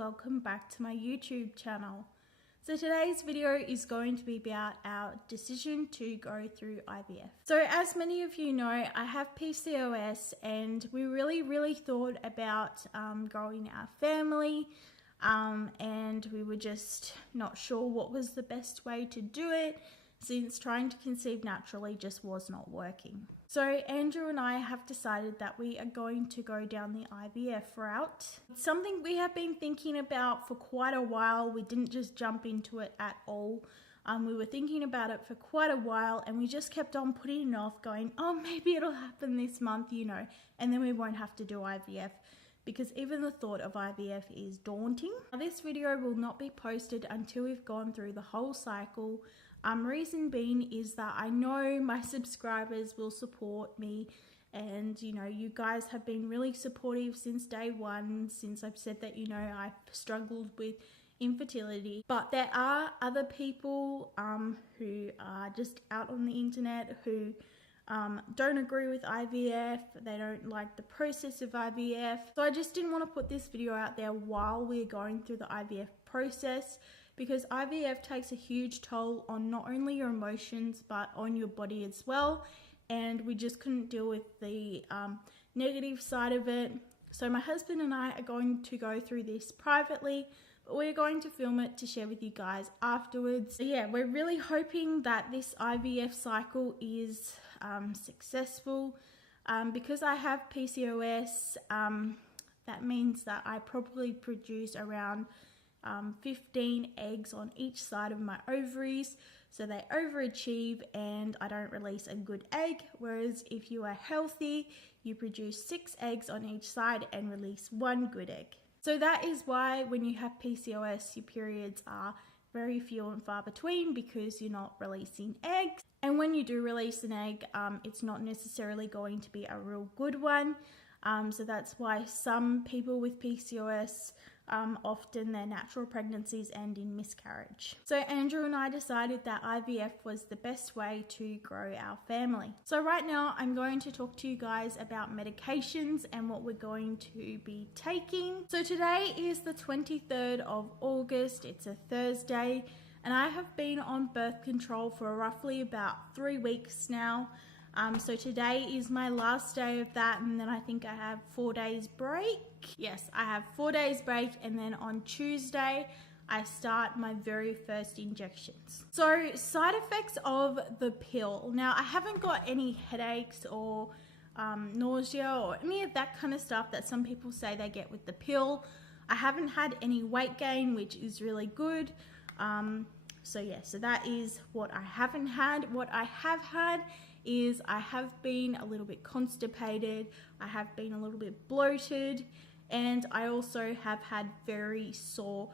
welcome back to my YouTube channel. So today's video is going to be about our decision to go through IVF. So as many of you know, I have PCOS and we really thought about growing our family and we were just not sure what was the best way to do it, since trying to conceive naturally just was not working. So Andrew and I have decided that we are going to go down the IVF route. It's something we have been thinking about for quite a while. We didn't just jump into it at all. We were thinking about it for quite a while and we just kept on putting it off, going, oh, maybe it'll happen this month, you know, and then we won't have to do IVF, because even the thought of IVF is daunting. Now, this video will not be posted until we've gone through the whole cycle. Reason being is that I know my subscribers will support me, and you know, you guys have been really supportive since day one, since I've said that, you know, I've struggled with infertility. But there are other people who are just out on the internet who don't agree with IVF, they don't like the process of IVF. So I just didn't want to put this video out there while we're going through the IVF process, because IVF takes a huge toll on not only your emotions but on your body as well, and we just couldn't deal with the negative side of it. So my husband and I are going to go through this privately, but we're going to film it to share with you guys afterwards. So yeah, we're really hoping that this IVF cycle is successful. Because I have PCOS, that means that I probably produce around 15 eggs on each side of my ovaries, so they overachieve and I don't release a good egg. Whereas if you are healthy, you produce 6 eggs on each side and release 1 good egg. So that is why when you have PCOS, your periods are very few and far between, because you're not releasing eggs. And when you do release an egg, it's not necessarily going to be a real good one. So that's why some people with PCOS, often their natural pregnancies end in miscarriage. So Andrew and I decided that IVF was the best way to grow our family. So right now I'm going to talk to you guys about medications and what we're going to be taking. So today is the 23rd of August, it's a Thursday, and I have been on birth control for roughly about 3 weeks now. So today is my last day of that, and then I think I have 4 days break. Yes, I have 4 days break, and then on Tuesday I start my very first injections. So side effects of the pill. Now I haven't got any headaches or nausea or any of that kind of stuff that some people say they get with the pill. I haven't had any weight gain, which is really good. So yeah, so that is what I haven't had. What I have had is I have been a little bit constipated, I have been a little bit bloated, and I also have had very sore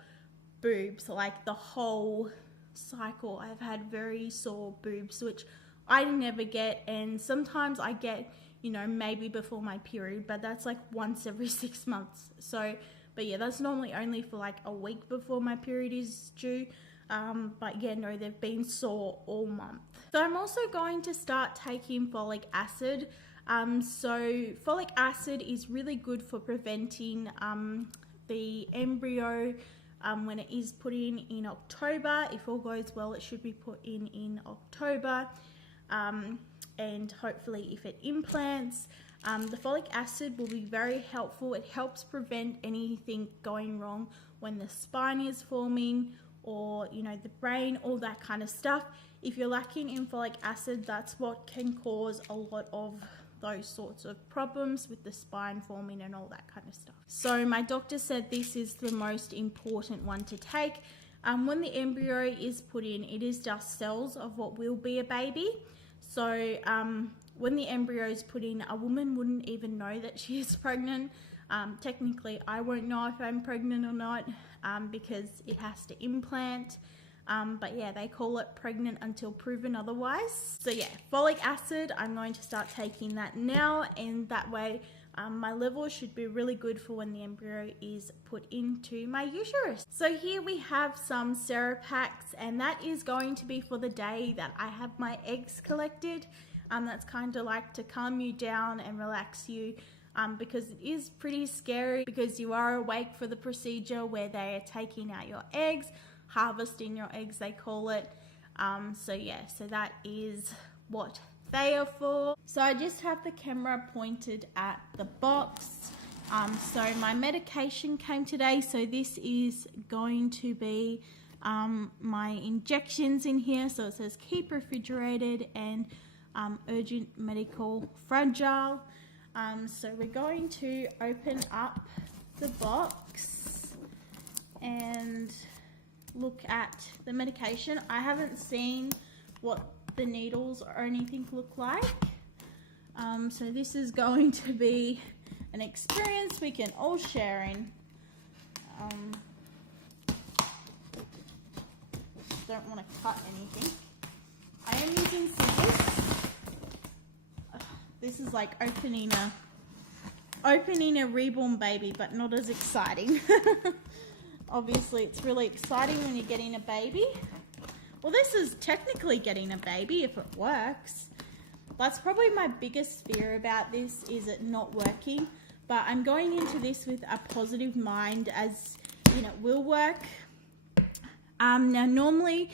boobs. Like the whole cycle I've had very sore boobs, which I never get, and sometimes I get, you know, maybe before my period, but that's like once every 6 months. So but yeah, that's normally only for like a week before my period is due. But yeah, no, they've been sore all month. So I'm also going to start taking folic acid. So folic acid is really good for preventing the embryo when it is put in October. If all goes well, it should be put in October. And hopefully if it implants, the folic acid will be very helpful. It helps prevent anything going wrong when the spine is forming, or you know, the brain, all that kind of stuff. If you're lacking in folic acid, that's what can cause a lot of those sorts of problems with the spine forming and all that kind of stuff. So my doctor said this is the most important one to take. When the embryo is put in, it is just cells of what will be a baby. So when the embryo is put in, a woman wouldn't even know that she is pregnant. Technically, I won't know if I'm pregnant or not, because it has to implant. But yeah, they call it pregnant until proven otherwise. So yeah, folic acid, I'm going to start taking that now, and that way my levels should be really good for when the embryo is put into my uterus. So here we have some Serapacks, and that is going to be for the day that I have my eggs collected. That's kind of like to calm you down and relax you because it is pretty scary, because you are awake for the procedure where they are taking out your eggs, harvesting your eggs they call it. So yeah, so that is what they are for. So I just have the camera pointed at the box. So my medication came today, so this is going to be my injections in here. So it says keep refrigerated and urgent medical fragile. So we're going to open up the box and look at the medication. I haven't seen what the needles or anything look like. So this is going to be an experience we can all share in. Don't want to cut anything. I am using scissors. This is like opening a reborn baby, but not as exciting. Obviously, it's really exciting when you're getting a baby. Well, this is technically getting a baby if it works. That's probably my biggest fear about this, is it not working. But I'm going into this with a positive mind, as you know, it will work. Now, normally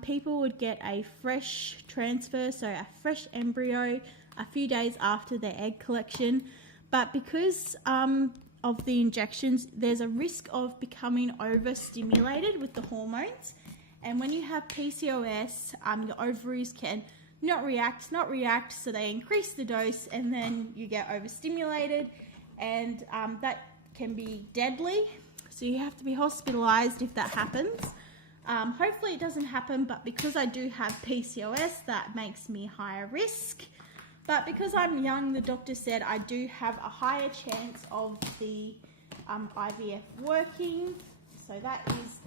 people would get a fresh transfer, so a fresh embryo, a few days after their egg collection. But because of the injections, there's a risk of becoming overstimulated with the hormones. And when you have PCOS, your ovaries can not react, so they increase the dose and then you get overstimulated, and that can be deadly. So you have to be hospitalized if that happens. Hopefully it doesn't happen, but because I do have PCOS, that makes me higher risk. But because I'm young, the doctor said I do have a higher chance of the IVF working. So that is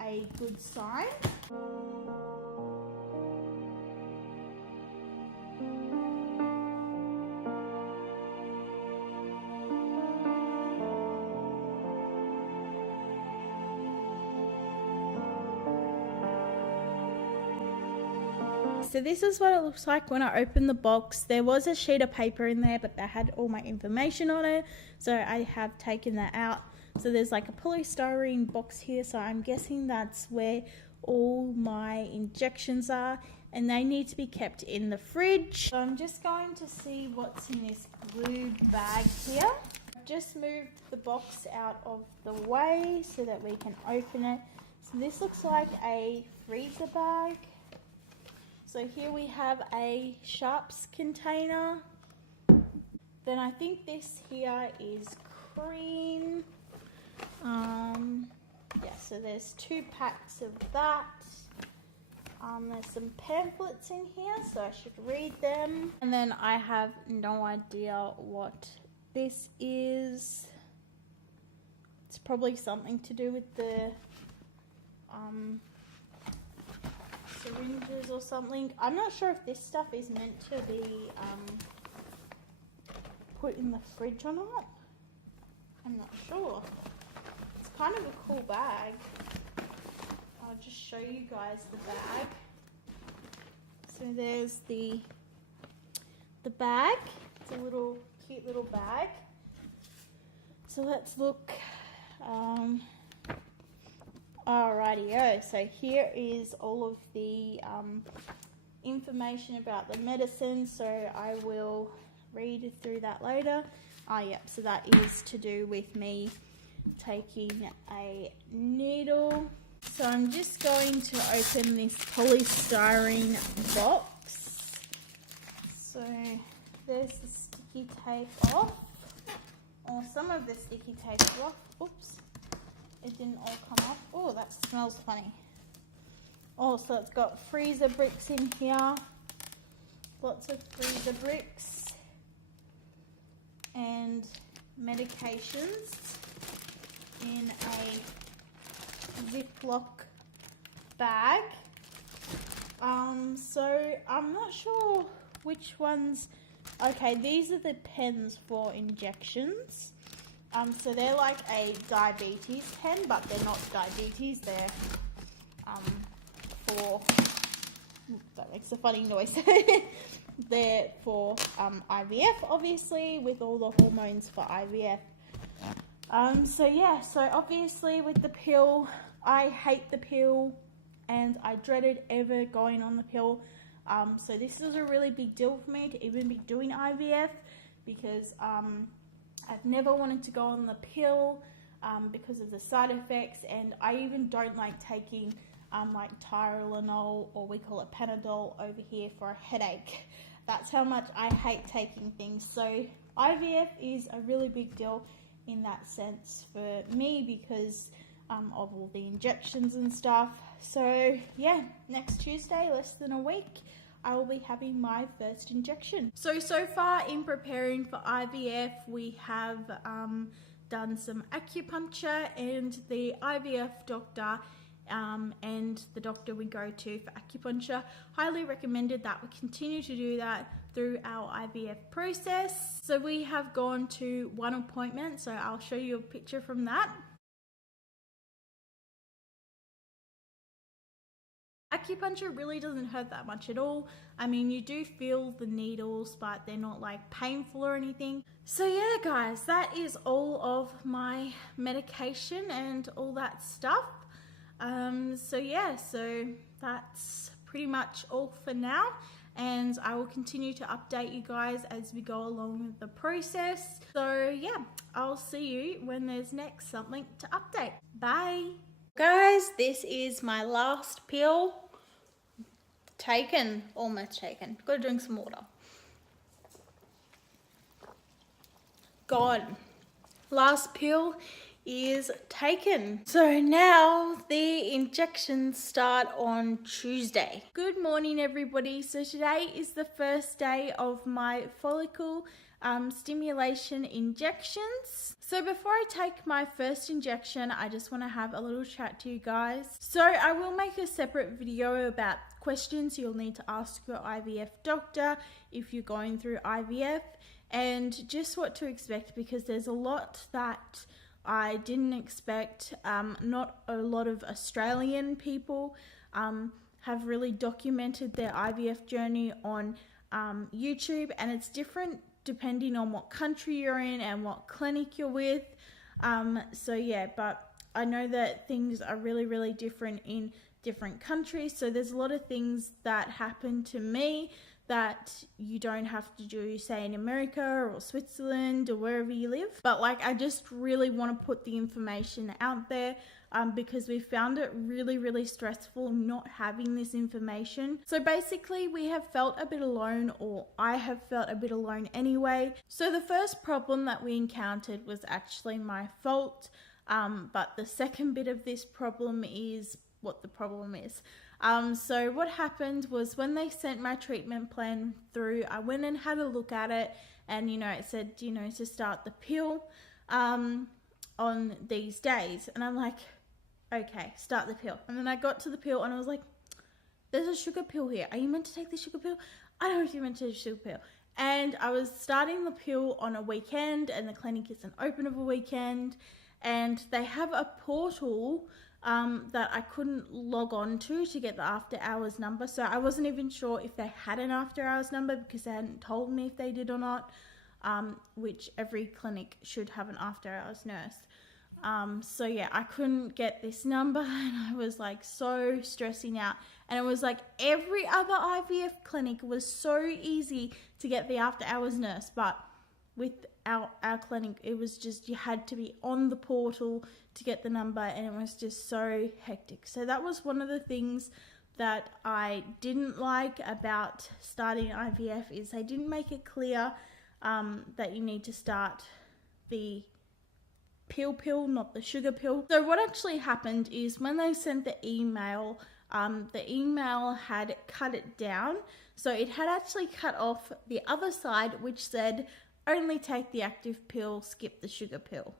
a good sign. So this is what it looks like when I open the box. There was a sheet of paper in there, but that had all my information on it, so I have taken that out. So there's like a polystyrene box here, so I'm guessing that's where all my injections are, and they need to be kept in the fridge. So I'm just going to see what's in this glued bag here. I've just moved the box out of the way so that we can open it. So this looks like a freezer bag. So here we have a sharps container. Then I think this here is cream. Yeah, so there's 2 packs of that. There's some pamphlets in here, so I should read them. And then I have no idea what this is. It's probably something to do with the syringes or something. I'm not sure if this stuff is meant to be put in the fridge or not. I'm not sure. It's kind of a cool bag. I'll just show you guys the bag. So there's the bag. It's a little cute little bag. So let's look. Alrighty-o, so here is all of the information about the medicine, so I will read through that later. Yep, so that is to do with me taking a needle. So I'm just going to open this polystyrene box. So there's the sticky tape off, or some of the sticky tape off. Oops. It didn't all come off. Oh, that smells funny. Oh, so it's got freezer bricks in here. Lots of freezer bricks. And medications in a Ziploc bag. So I'm not sure which ones. Okay, these are the pens for injections. So they're like a diabetes pen, but they're not diabetes. They're for that makes a funny noise. They're for IVF, obviously, with all the hormones for IVF. So yeah, so obviously with the pill, I hate the pill and I dreaded ever going on the pill. So this is a really big deal for me to even be doing IVF, because I've never wanted to go on the pill because of the side effects, and I even don't like taking like Tylenol, or we call it Panadol over here, for a headache. That's how much I hate taking things. So IVF is a really big deal in that sense for me, because of all the injections and stuff. So yeah, next Tuesday, less than a week, I will be having my first injection. So far in preparing for IVF, we have done some acupuncture, and the IVF doctor and the doctor we go to for acupuncture highly recommended that we continue to do that through our IVF process. So we have gone to one appointment, so I'll show you a picture from that. Acupuncture really doesn't hurt that much at all. I mean, you do feel the needles, but they're not like painful or anything. So yeah, guys, that is all of my medication and all that stuff. So yeah, so that's pretty much all for now, and I will continue to update you guys as we go along with the process. So yeah, I'll see you when there's next something to update. Bye. Guys, this is my last pill. Taken, almost taken. Gotta drink some water. Gone. Last pill is taken. So now the injections start on Tuesday. Good morning, everybody. So today is the first day of my follicle stimulation injections. So before I take my first injection, I just want to have a little chat to you guys. So I will make a separate video about questions you'll need to ask your IVF doctor if you're going through IVF, and just what to expect, because there's a lot that I didn't expect. Not a lot of Australian people have really documented their IVF journey on YouTube, and it's different depending on what country you're in and what clinic you're with. So yeah, but I know that things are really different in different countries. So there's a lot of things that happen to me that you don't have to do, say, in America or Switzerland or wherever you live. But like, I just really want to put the information out there because we found it really stressful not having this information. So basically we have felt a bit alone, or I have felt a bit alone anyway. So the first problem that we encountered was actually my fault, but the second bit of this problem is what the problem is. So what happened was, when they sent my treatment plan through, I went and had a look at it, and it said, to start the pill on these days, and I'm like, okay, start the pill. And then I got to the pill and I was like, there's a sugar pill here. Are you meant to take the sugar pill? I don't know if you're meant to take the sugar pill. And I was starting the pill on a weekend, and the clinic isn't open of a weekend, and they have a portal that I couldn't log on to get the after hours number. So I wasn't even sure if they had an after hours number, because they hadn't told me if they did or not, which every clinic should have an after hours nurse. So yeah, I couldn't get this number, and I was like so stressing out. And it was like every other IVF clinic was so easy to get the after hours nurse, but with our clinic, it was just, you had to be on the portal to get the number, and it was just so hectic. So that was one of the things that I didn't like about starting IVF, is they didn't make it clear that you need to start the pill, not the sugar pill. So what actually happened is, when they sent the email had cut it down. So it had actually cut off the other side, which said, only take the active pill, skip the sugar pill.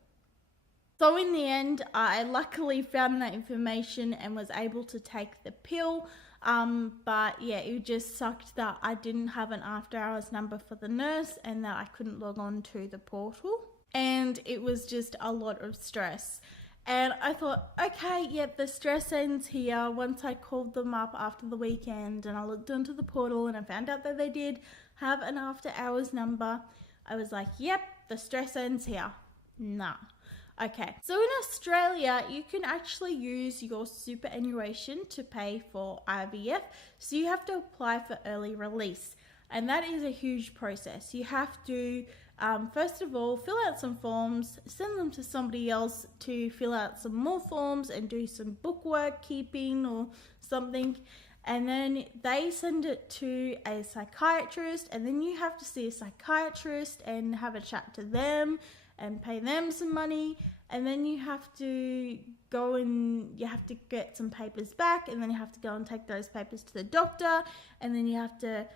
So in the end, I luckily found that information and was able to take the pill. But yeah, it just sucked that I didn't have an after hours number for the nurse, and that I couldn't log on to the portal. And it was just a lot of stress. And I thought, okay, yep, the stress ends here. Once I called them up after the weekend and I looked onto the portal and I found out that they did have an after hours number, I was like, yep, the stress ends here. Nah. Okay, so in Australia, you can actually use your superannuation to pay for IVF. So you have to apply for early release. And that is a huge process. You have to, first of all, fill out some forms, send them to somebody else to fill out some more forms and do some bookwork keeping or something. And then they send it to a psychiatrist, and then you have to see a psychiatrist and have a chat to them and pay them some money. And then you have to go and you have to get some papers back, and then you have to go and take those papers to the doctor, and then you have to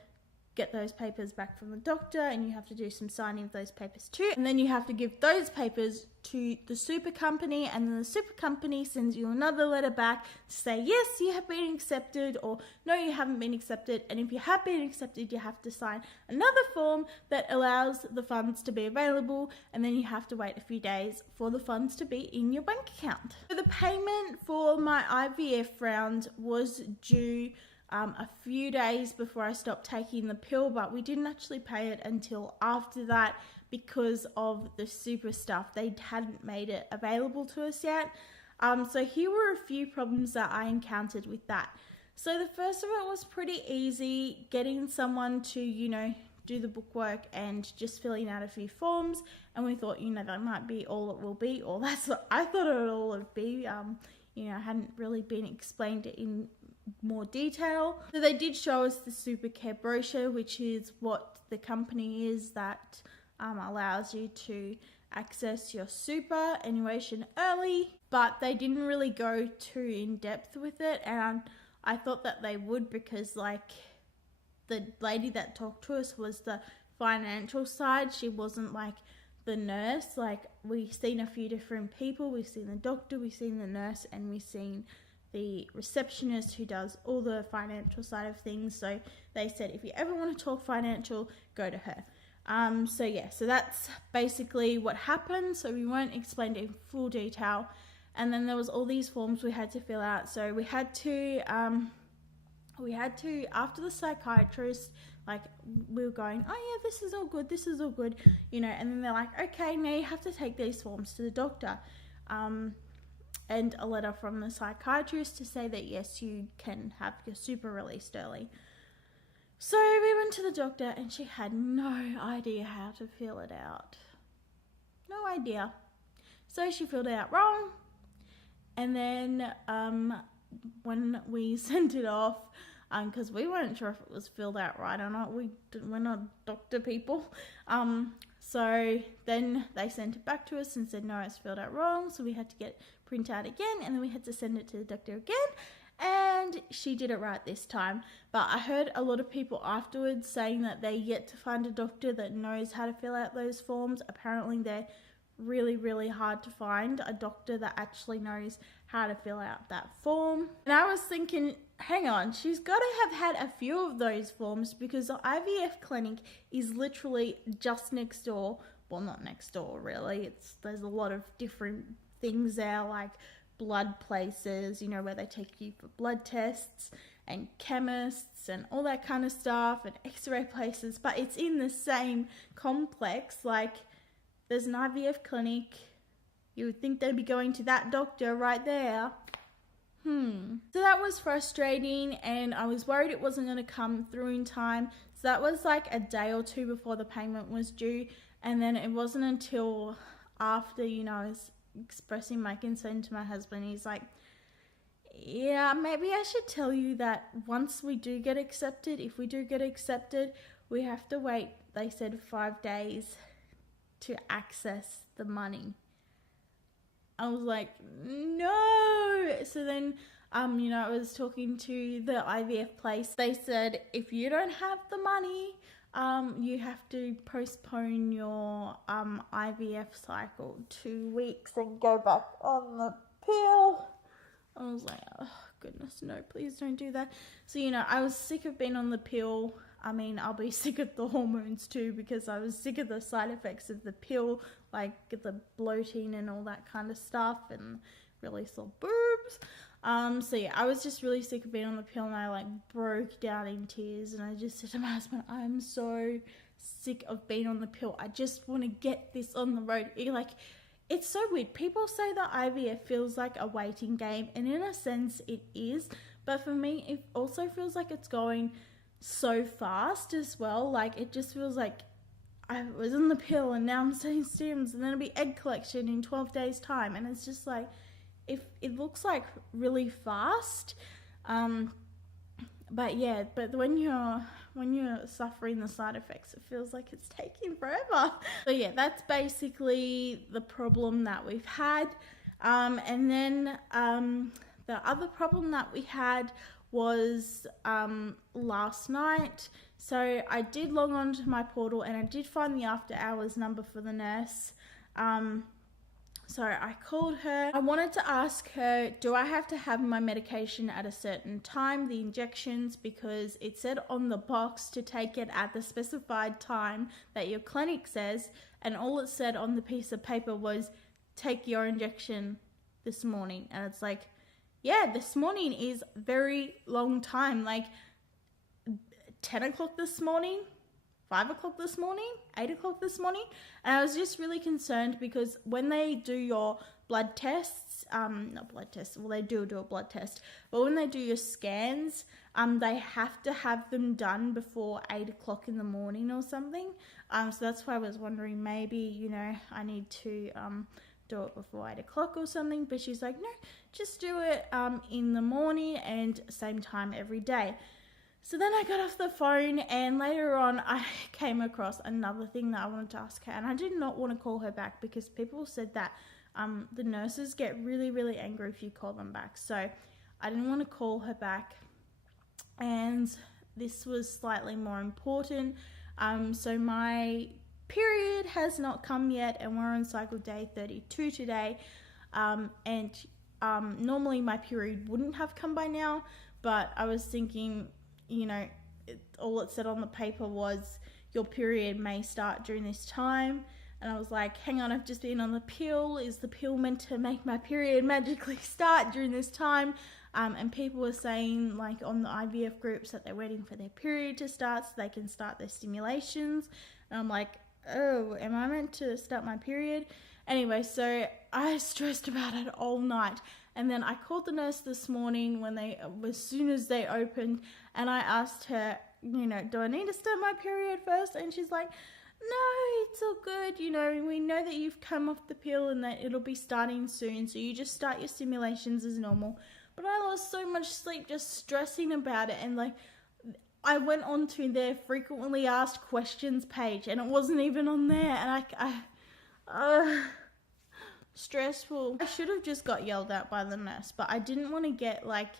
get those papers back from the doctor, and you have to do some signing of those papers too, and then you have to give those papers to the super company, and then the super company sends you another letter back to say yes, you have been accepted, or no, you haven't been accepted. And if you have been accepted, you have to sign another form that allows the funds to be available, and then you have to wait a few days for the funds to be in your bank account. So the payment for my IVF round was due a few days before I stopped taking the pill, but we didn't actually pay it until after that because of the super stuff. They hadn't made it available to us yet. So here were a few problems that I encountered with that. So the first of it was pretty easy, getting someone to, do the bookwork and just filling out a few forms. And we thought, that might be all it will be, or that's what I thought it all would be. I hadn't really been explained it in more detail. So they did show us the Super Care brochure, which is what the company is that allows you to access your superannuation early, but they didn't really go too in depth with it, and I thought that they would, because the lady that talked to us was the financial side. She wasn't the nurse. We've seen a few different people. We've seen the doctor, we've seen the nurse, and we've seen the receptionist who does all the financial side of things. So they said, if you ever want to talk financial, go to her. So that's basically what happened. So we weren't explained in full detail. And then there was all these forms we had to fill out. So we had to, after the psychiatrist, we were going, oh yeah, this is all good, and then they're like, okay, now you have to take these forms to the doctor. And a letter from the psychiatrist to say that yes, you can have your super released early. So we went to the doctor and she had no idea how to fill it out. No idea. So she filled it out wrong. And then when we sent it off, because we weren't sure if it was filled out right or not, we're not doctor people. So then they sent it back to us and said, no, it's filled out wrong. So we had to get print out again, and then we had to send it to the doctor again, and she did it right this time. But I heard a lot of people afterwards saying that they yet to find a doctor that knows how to fill out those forms. Apparently they're really, really hard to find a doctor that actually knows how to fill out that form. And I was thinking, hang on, she's got to have had a few of those forms, because the IVF clinic is literally just next door. Well, not next door really, there's a lot of different things there, like blood places, where they take you for blood tests, and chemists and all that kind of stuff, and x-ray places, but it's in the same complex. There's an IVF clinic, you would think they'd be going to that doctor right there. So that was frustrating, and I was worried it wasn't going to come through in time. So that was a day or two before the payment was due, and then it wasn't until after, I was expressing my concern to my husband. He's like, yeah, maybe I should tell you that once we do get accepted, if we do get accepted, we have to wait, they said, 5 days to access the money. I was like, no. So then, I was talking to the IVF place. They said, if you don't have the money, you have to postpone your IVF cycle 2 weeks and go back on the pill. I was like, oh goodness, no, please don't do that. So, I was sick of being on the pill. I mean, I'll be sick of the hormones too, because I was sick of the side effects of the pill, like the bloating and all that kind of stuff, and really sore boobs. So yeah, I was just really sick of being on the pill, and I like broke down in tears, and I just said to my husband, I'm so sick of being on the pill. I just want to get this on the road. It's so weird. People say that IVF feels like a waiting game, and in a sense it is, but for me it also feels like it's going so fast as well. Like, it just feels like I was on the pill and now I'm studying stems, and then it'll be egg collection in 12 days time, and it's just like, if it looks like really fast, but yeah, but when you're suffering the side effects, it feels like it's taking forever. So yeah, that's basically the problem that we've had. And then the other problem that we had was last night. So I did log on to my portal, and I did find the after hours number for the nurse. So I called her. I wanted to ask her, do I have to have my medication at a certain time, the injections, because it said on the box to take it at the specified time that your clinic says, and all it said on the piece of paper was, take your injection this morning. And it's like, yeah, this morning is very long time, like 10 o'clock this morning, 5 o'clock this morning, 8 o'clock this morning. And I was just really concerned, because when they do your blood tests, not blood tests, well, they do a blood test, but when they do your scans, they have to have them done before 8 o'clock in the morning or something. So that's why I was wondering, maybe, you know, I need to do it before 8 o'clock or something. But she's like, no, just do it in the morning and same time every day. So then I got off the phone, and later on I came across another thing that I wanted to ask her, and I did not want to call her back because people said that the nurses get really, really angry if you call them back. So I didn't want to call her back, and this was slightly more important. So my period has not come yet, and we're on cycle day 32 today, and normally my period wouldn't have come by now, but I was thinking, you know, all it said on the paper was your period may start during this time, and I was like, hang on, I've just been on the pill. Is the pill meant to make my period magically start during this time? And people were saying, like, on the IVF groups, that they're waiting for their period to start so they can start their stimulations, and I'm like, oh, am I meant to start my period? Anyway, so I stressed about it all night. And then I called the nurse this morning as soon as they opened, and I asked her, you know, do I need to start my period first? And she's like, no, it's all good. You know, we know that you've come off the pill and that it'll be starting soon, so you just start your stimulations as normal. But I lost so much sleep just stressing about it, and like, I went on to their frequently asked questions page, and it wasn't even on there, and stressful. I should have just got yelled at by the nurse, but I didn't want to get like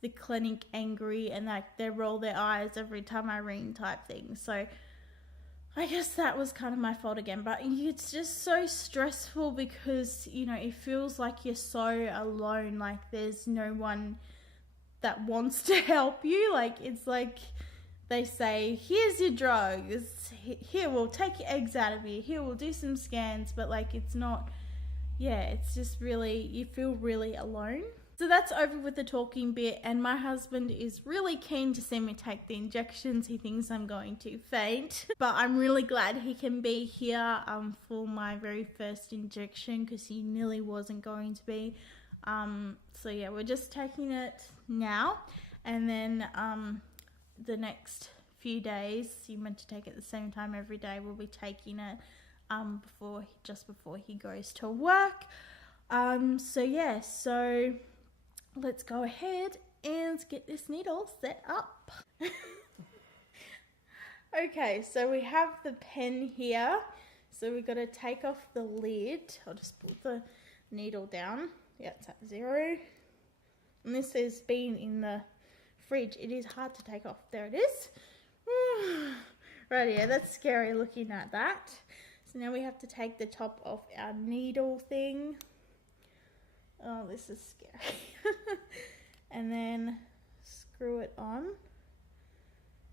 the clinic angry and like they roll their eyes every time I ring type thing. So I guess that was kind of my fault again, but it's just so stressful because, you know, it feels like you're so alone, like there's no one that wants to help you. Like, it's like they say, here's your drugs, here, we'll take your eggs out of you, here, we'll do some scans, but like, it's not, yeah, it's just really, you feel really alone. So that's over with the talking bit, and my husband is really keen to see me take the injections. He thinks I'm going to faint, but I'm really glad he can be here for my very first injection, because he nearly wasn't going to be. So yeah, we're just taking it now, and then the next few days, you meant to take it at the same time every day, we'll be taking it just before he goes to work. So yeah, so let's go ahead and get this needle set up. Okay, so we have the pen here, so we've got to take off the lid. I'll just put the needle down. Yeah, it's at 0, and this has been in the fridge. It is hard to take off. There it is. Right, yeah, that's scary looking at that. So now we have to take the top off our needle thing. Oh, this is scary. And then screw it on.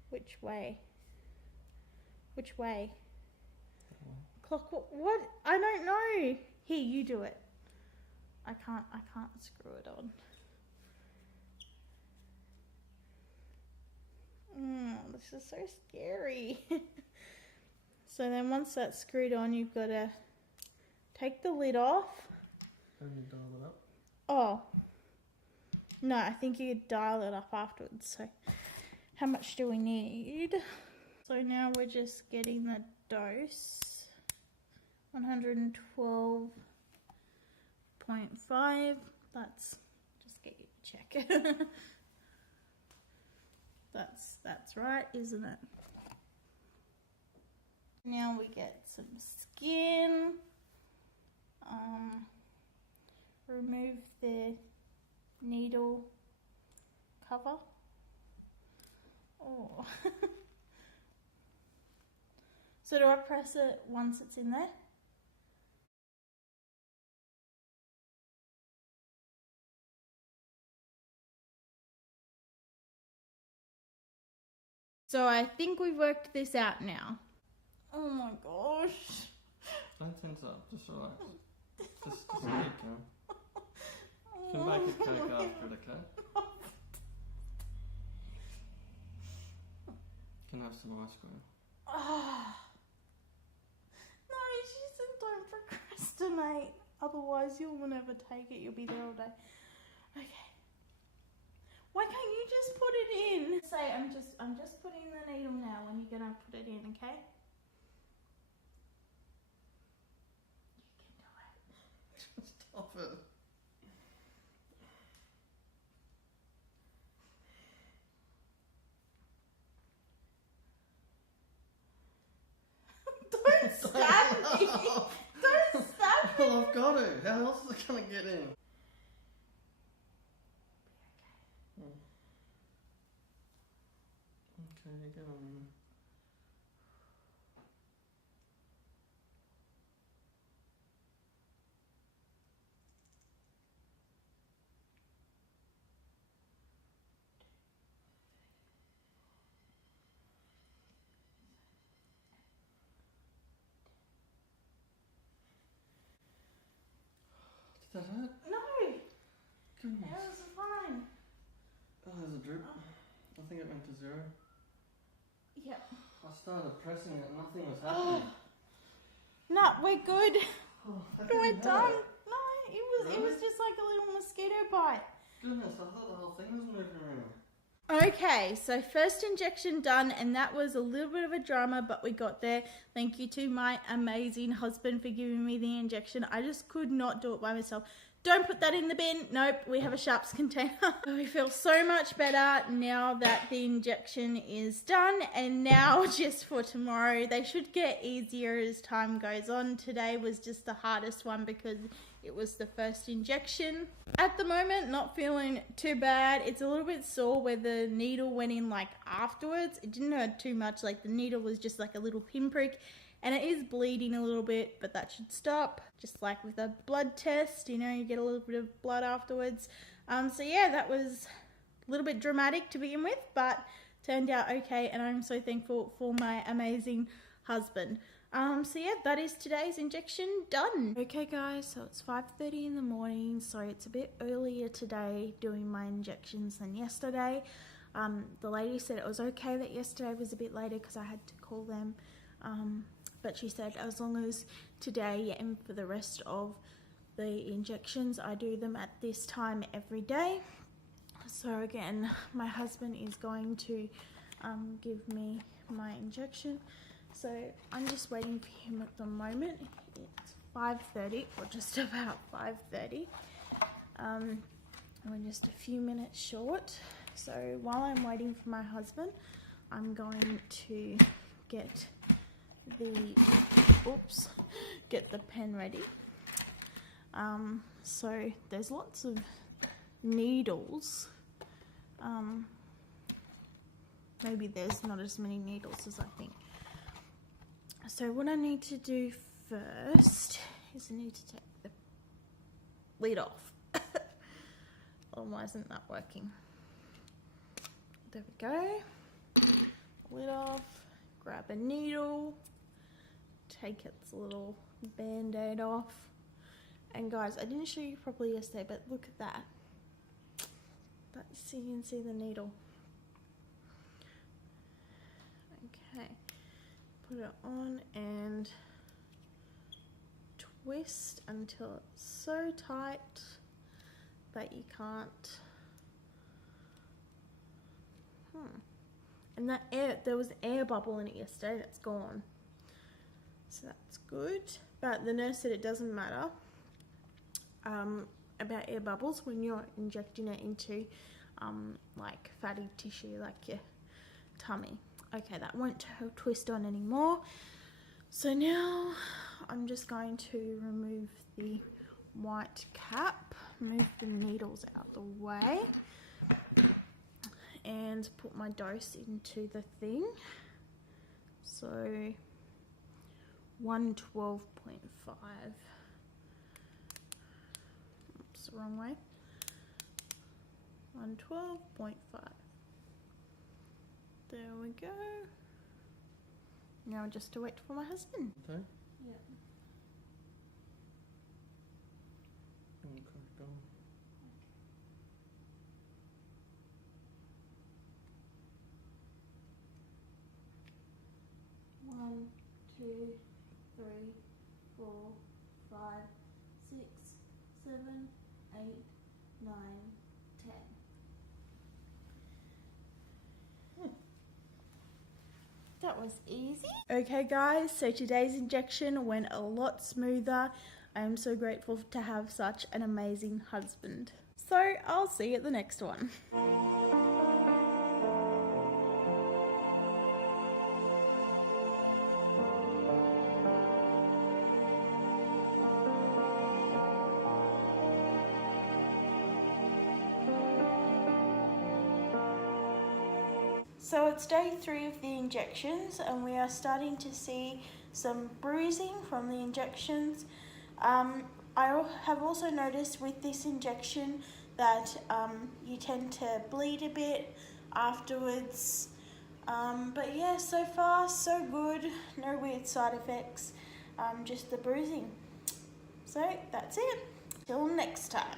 Which way? Which way? Clock, what? I don't know. Here, you do it. I can't screw it on. This is so scary. So then once that's screwed on, you've got to take the lid off. Have you dial it up? Oh. No, I think you dial it up afterwards. So how much do we need? So now we're just getting the dose. 112.5. That's just get you to check. That's right, isn't it? Now we get some skin. Remove the needle cover. Oh. So do I press it once it's in there? So I think we've worked this out now. Oh my gosh. Don't tense up, just relax. Just keep going. You can make a cake after it, okay? You can have some ice cream. No, she said don't procrastinate. Otherwise you'll never take it. You'll be there all day. Okay. Why can't you just put it in? Say I'm just putting the needle now when you're gonna put it in, okay? You can do it. Stop it. Don't stab me! Don't stab me! Well, I've got it. How else is it gonna get in? Okay, go on. Did that hurt? No! Goodness. It was fine. Oh, there's a drip. I think it went to 0. Yep. I started pressing it, nothing was happening. No, we're good. Oh, We're done. No, it was just like a little mosquito bite. Goodness, I thought the whole thing was moving around. Okay, so first injection done, and that was a little bit of a drama, but we got there. Thank you to my amazing husband for giving me the injection. I just could not do it by myself. Don't put that in the bin. Nope, we have a sharps container. We feel so much better now that the injection is done, and now just for tomorrow, they should get easier as time goes on. Today was just the hardest one because it was the first injection. At the moment, not feeling too bad. It's a little bit sore where the needle went in like afterwards. It didn't hurt too much, like the needle was just like a little pinprick. And it is bleeding a little bit, but that should stop. Just like with a blood test, you know, you get a little bit of blood afterwards. So yeah, that was a little bit dramatic to begin with, but turned out okay, and I'm so thankful for my amazing husband. So yeah, that is today's injection done. Okay guys, so it's 5:30 in the morning, so it's a bit earlier today doing my injections than yesterday. The lady said it was okay that yesterday was a bit later because I had to call them. But she said as long as today and for the rest of the injections, I do them at this time every day. So again, my husband is going to give me my injection. So I'm just waiting for him at the moment. It's 5:30, or just about 5:30. We're just a few minutes short. So while I'm waiting for my husband, I'm going to get the pen ready. So there's lots of needles. Maybe there's not as many needles as I think. So what I need to do first is I need to take the lid off. Oh, why isn't that working? There we go. Lid off. grab a needle, take its little band-aid off. And guys, I didn't show you properly yesterday, but look at that. So you can see the needle. Okay, put it on and twist until it's so tight that you can't. And that there was an air bubble in it yesterday, that's gone. So that's good. But the nurse said it doesn't matter about air bubbles when you're injecting it into like fatty tissue like your tummy. Okay, that won't twist on anymore. So now I'm just going to remove the white cap, move the needles out the way, and put my dose into the thing. So 112.5. Oops, wrong way. 112.5. There we go. Now just to wait for my husband. Okay. Yeah. Okay, go. One, 2, 3, 4, 5, 6, 7, 8, 9, 10. That was easy. Okay guys, so today's injection went a lot smoother. I am so grateful to have such an amazing husband. So I'll see you at the next one. So it's day 3 of the injections and we are starting to see some bruising from the injections. I have also noticed with this injection that you tend to bleed a bit afterwards. But yeah, so far so good, no weird side effects, just the bruising. So that's it, till next time.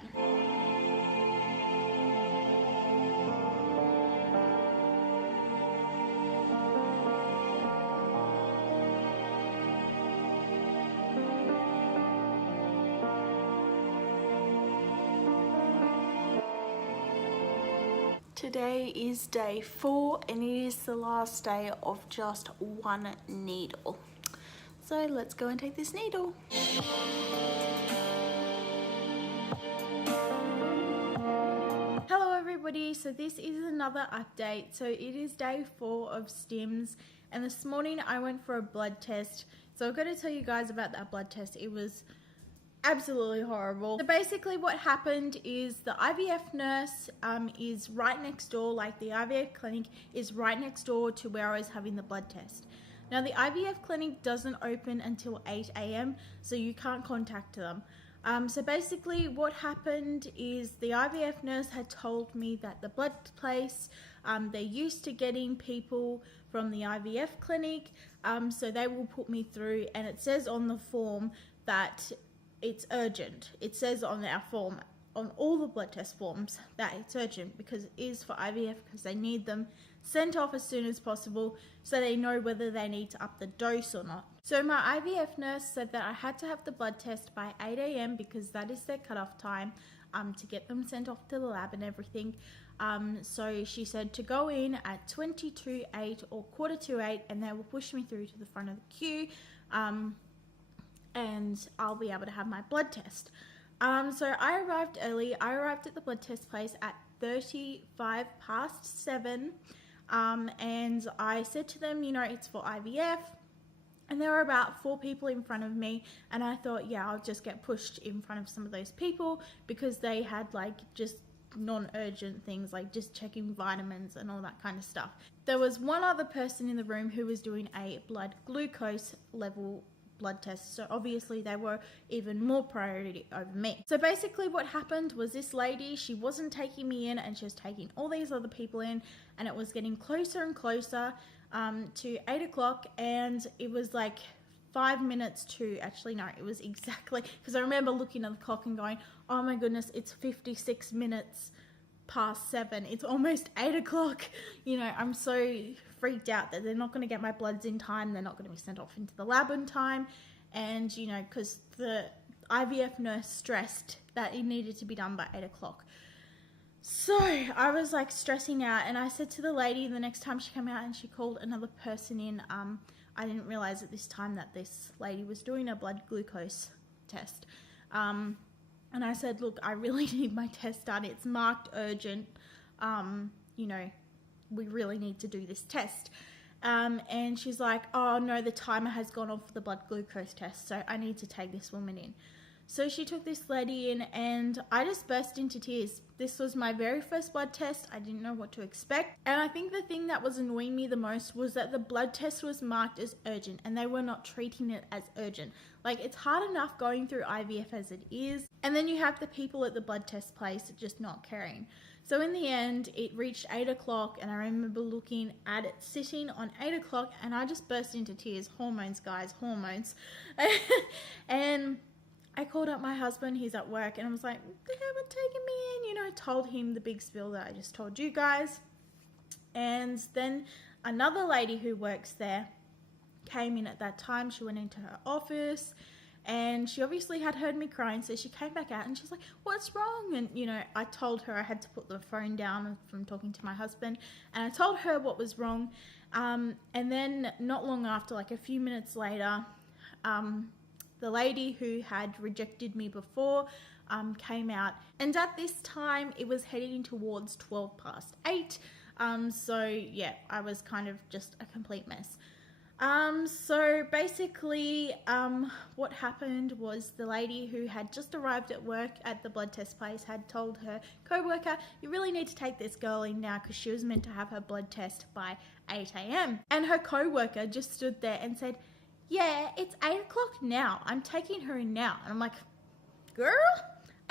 Today is day 4 and it is the last day of just one needle. So let's go and take this needle. Hello everybody, so this is another update. So it is day 4 of stims and this morning I went for a blood test. So I've got to tell you guys about that blood test. It was absolutely horrible. So basically what happened is the IVF nurse is right next door, like the IVF clinic is right next door to where I was having the blood test. Now the IVF clinic doesn't open until 8 AM, so you can't contact them. So basically what happened is the IVF nurse had told me that the blood place, they're used to getting people from the IVF clinic, so they will put me through, and it says on the form that it's urgent. It says on our form, on all the blood test forms, that it's urgent because it is for IVF, because they need them sent off as soon as possible so they know whether they need to up the dose or not. So my IVF nurse said that I had to have the blood test by 8 AM because that is their cutoff time to get them sent off to the lab and everything. So she said to go in at 20 to 8 or quarter to 8 and they will push me through to the front of the queue. And I'll be able to have my blood test. So I arrived early. I arrived at the blood test place at 7:35, and I said to them, you know, it's for IVF, and there were about 4 people in front of me, and I thought, yeah, I'll just get pushed in front of some of those people because they had like just non-urgent things like just checking vitamins and all that kind of stuff. There was one other person in the room who was doing a blood glucose level blood tests, so obviously they were even more priority over me. So basically what happened was this lady, she wasn't taking me in and she was taking all these other people in, and it was getting closer and closer. to 8 o'clock, and it was like 5 minutes to, actually no, it was exactly, because I remember looking at the clock and going, oh my goodness, it's 56 minutes past 7. It's almost 8 o'clock. You know, I'm so freaked out that they're not going to get my bloods in time. They're not going to be sent off into the lab in time. And, you know, because the IVF nurse stressed that it needed to be done by 8 o'clock. So I was like stressing out, and I said to the lady the next time she came out and she called another person in, I didn't realize at this time that this lady was doing a blood glucose test. And I said, look, I really need my test done. It's marked urgent. You know, we really need to do this test. And she's like, oh no, the timer has gone off for the blood glucose test, so I need to take this woman in. So she took this lady in, and I just burst into tears. This was my very first blood test. I didn't know what to expect. And I think the thing that was annoying me the most was that the blood test was marked as urgent, and they were not treating it as urgent. Like, it's hard enough going through IVF as it is. And then you have the people at the blood test place just not caring. So in the end, it reached 8 o'clock, and I remember looking at it sitting on 8 o'clock, and I just burst into tears. Hormones, guys, hormones. And I called up my husband, he's at work, and I was like, they haven't taken me in. You know, I told him the big spiel that I just told you guys. And then another lady who works there came in at that time. She went into her office, and she obviously had heard me crying, so she came back out and she's like, what's wrong? And, you know, I told her I had to put the phone down from talking to my husband, and I told her what was wrong. And then not long after, like a few minutes later, the lady who had rejected me before came out, and at this time it was heading towards 12 past 8. So yeah, I was kind of just a complete mess. So basically what happened was the lady who had just arrived at work at the blood test place had told her co-worker, you really need to take this girl in now, because she was meant to have her blood test by 8 a.m. And her co-worker just stood there and said, yeah, it's 8 o'clock now. I'm taking her in now. And I'm like, girl,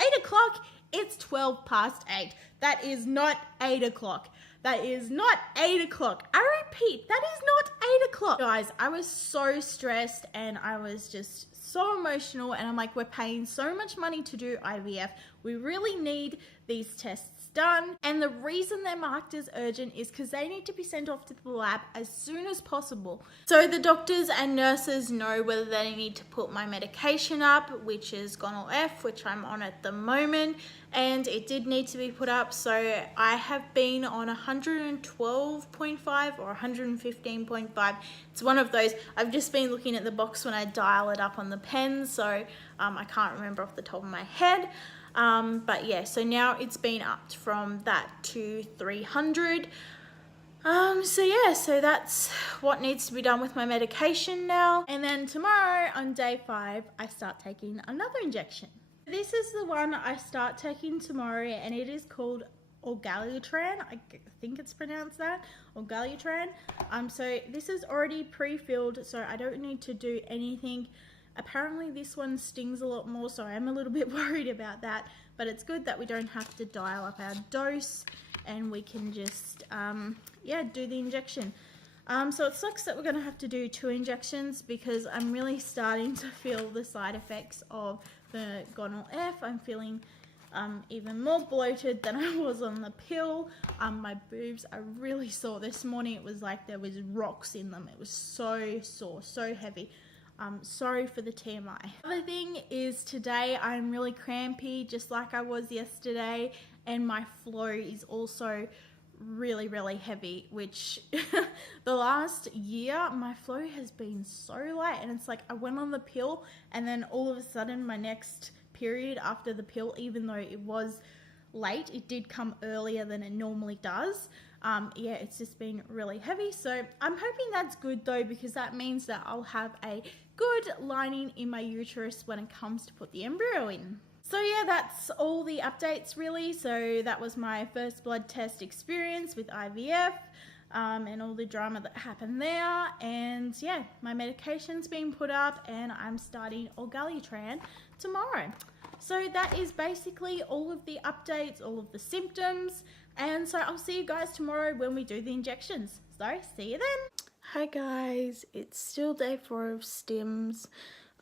8 o'clock? It's 12 past 8. That is not 8 o'clock. That is not 8 o'clock. I repeat, that is not 8 o'clock. Guys, I was so stressed, and I was just so emotional, and I'm like, we're paying so much money to do IVF. We really need these tests done. And the reason they're marked as urgent is because they need to be sent off to the lab as soon as possible. So the doctors and nurses know whether they need to put my medication up, which is Gonal-F, which I'm on at the moment, and it did need to be put up. So I have been on 112.5 or 115.5. It's one of those. I've just been looking at the box when I dial it up on the pen, so I can't remember off the top of my head. But yeah, so now it's been upped from that to 300. So yeah, so that's what needs to be done with my medication now. And then tomorrow on day 5, I start taking another injection. This is the one I start taking tomorrow, and it is called Orgalutran. I think it's pronounced that, Orgalutran. So this is already pre-filled, so I don't need to do anything. Apparently this one stings a lot more, so I'm a little bit worried about that, but it's good that we don't have to dial up our dose, and we can just yeah, do the injection. So it sucks that we're going to have to do 2 injections, because I'm really starting to feel the side effects of the Gonal-F. I'm feeling even more bloated than I was on the pill. My boobs are really sore. This morning it was like there was rocks in them. It was so sore, so heavy. Sorry for the TMI. Other thing is today I'm really crampy, just like I was yesterday, and my flow is also really, really heavy, which the last year my flow has been so light, and it's like I went on the pill, and then all of a sudden my next period after the pill, even though it was late, it did come earlier than it normally does. Yeah, it's just been really heavy. So I'm hoping that's good though, because that means that I'll have a good lining in my uterus when it comes to put the embryo in. So yeah, that's all the updates really. So that was my first blood test experience with IVF, and all the drama that happened there. And yeah, my medication's been put up, and I'm starting Orgalutran tomorrow. So that is basically all of the updates, all of the symptoms. And so I'll see you guys tomorrow when we do the injections. So see you then. Hi guys, it's still day 4 of stims,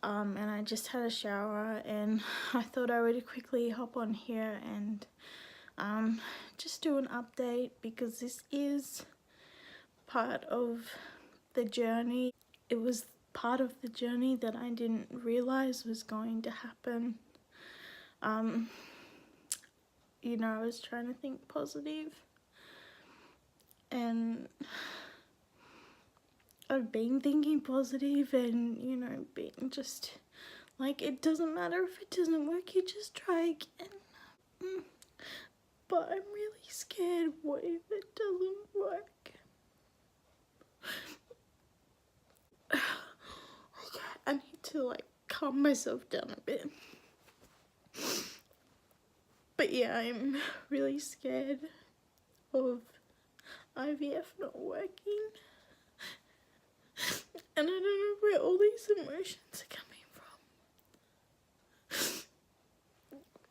and I just had a shower, and I thought I would quickly hop on here and just do an update, because this is part of the journey. It was part of the journey that I didn't realize was going to happen. You know, I was trying to think positive, and I've been thinking positive, and you know, being just like, it doesn't matter if it doesn't work, you just try again. But I'm really scared, what if it doesn't work? I need to like calm myself down a bit. But yeah, I'm really scared of IVF not working. And I don't know where all these emotions are coming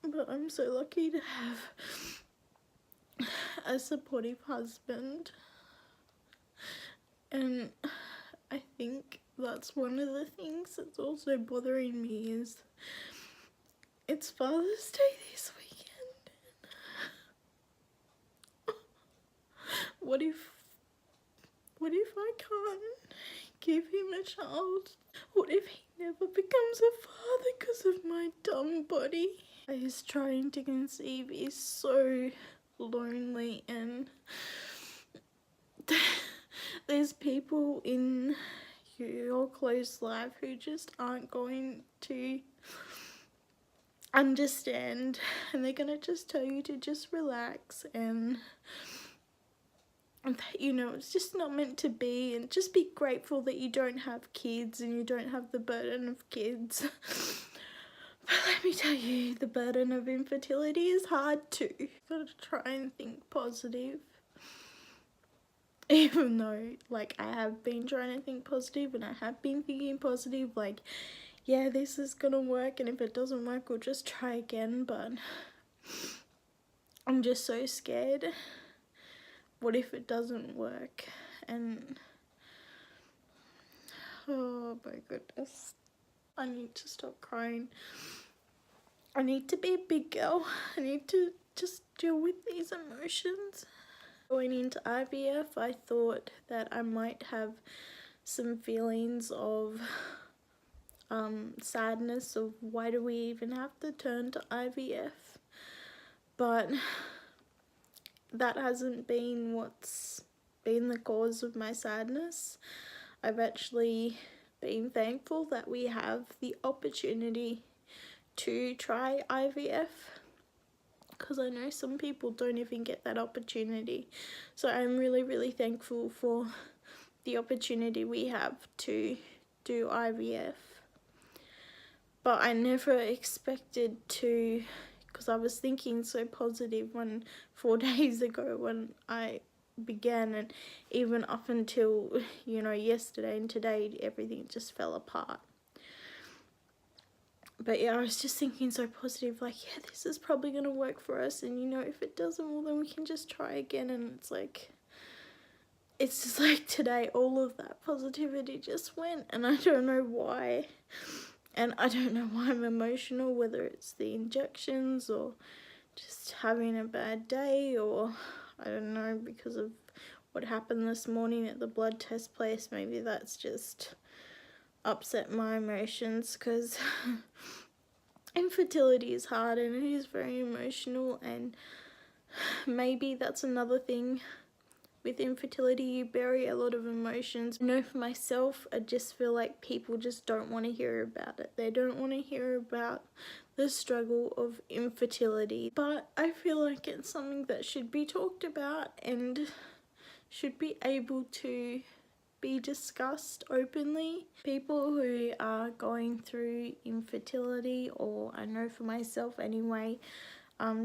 from. But I'm so lucky to have a supportive husband. And I think that's one of the things that's also bothering me, is it's Father's Day this weekend. What if I can't give him a child? What if he never becomes a father because of my dumb body? He's trying to conceive is so lonely, and there's people in your close life who just aren't going to understand, and they're gonna just tell you to just relax, and you know, it's just not meant to be, and just be grateful that you don't have kids and you don't have the burden of kids. But let me tell you, the burden of infertility is hard too. Gotta try and think positive. Even though, like, I have been trying to think positive, and I have been thinking positive, like, yeah, this is gonna work, and if it doesn't work, we'll just try again. But I'm just so scared. What if it doesn't work? And oh my goodness, I need to stop crying. I need to be a big girl. I need to just deal with these emotions. Going into IVF, I thought that I might have some feelings of sadness of why do we even have to turn to IVF, but that hasn't been what's been the cause of my sadness. I've actually been thankful that we have the opportunity to try IVF, because I know some people don't even get that opportunity. So I'm really, really thankful for the opportunity we have to do IVF. But I never expected to, because I was thinking so positive 4 days ago when I began, and even up until, you know, yesterday and today, everything just fell apart. But yeah, I was just thinking so positive, like, yeah, this is probably going to work for us, and you know, if it doesn't, well, then we can just try again. And it's like, it's just like today, all of that positivity just went, and I don't know why. And I don't know why I'm emotional, whether it's the injections or just having a bad day, or I don't know, because of what happened this morning at the blood test place. Maybe that's just upset my emotions, because infertility is hard and it is very emotional, and maybe that's another thing. With infertility, you bury a lot of emotions. I know for myself, I just feel like people just don't want to hear about it. They don't want to hear about the struggle of infertility. But I feel like it's something that should be talked about and should be able to be discussed openly. People who are going through infertility, or I know for myself anyway,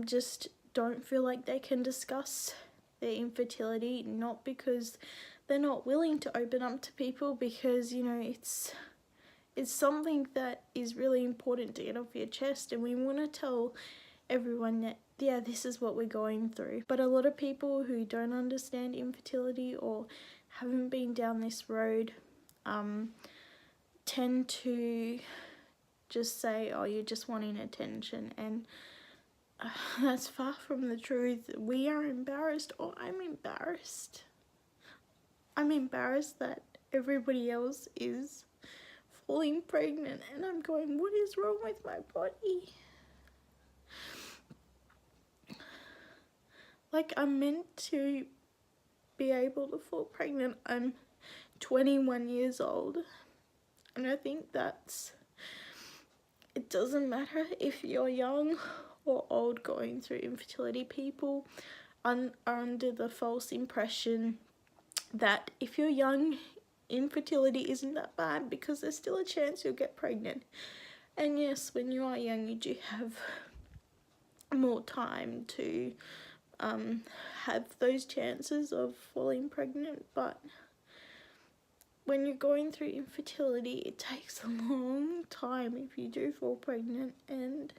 just don't feel like they can discuss their infertility, not because they're not willing to open up to people, because, you know, it's something that is really important to get off your chest, and we want to tell everyone that, yeah, this is what we're going through. But a lot of people who don't understand infertility or haven't been down this road tend to just say, oh, you're just wanting attention, and that's far from the truth. We are embarrassed, or I'm embarrassed. I'm embarrassed that everybody else is falling pregnant, and I'm going, what is wrong with my body? Like, I'm meant to be able to fall pregnant. I'm 21 years old, and I think it doesn't matter if you're young or old going through infertility. People are under the false impression that if you're young, infertility isn't that bad because there's still a chance you'll get pregnant. And yes, when you are young, you do have more time to have those chances of falling pregnant, but when you're going through infertility, it takes a long time if you do fall pregnant, and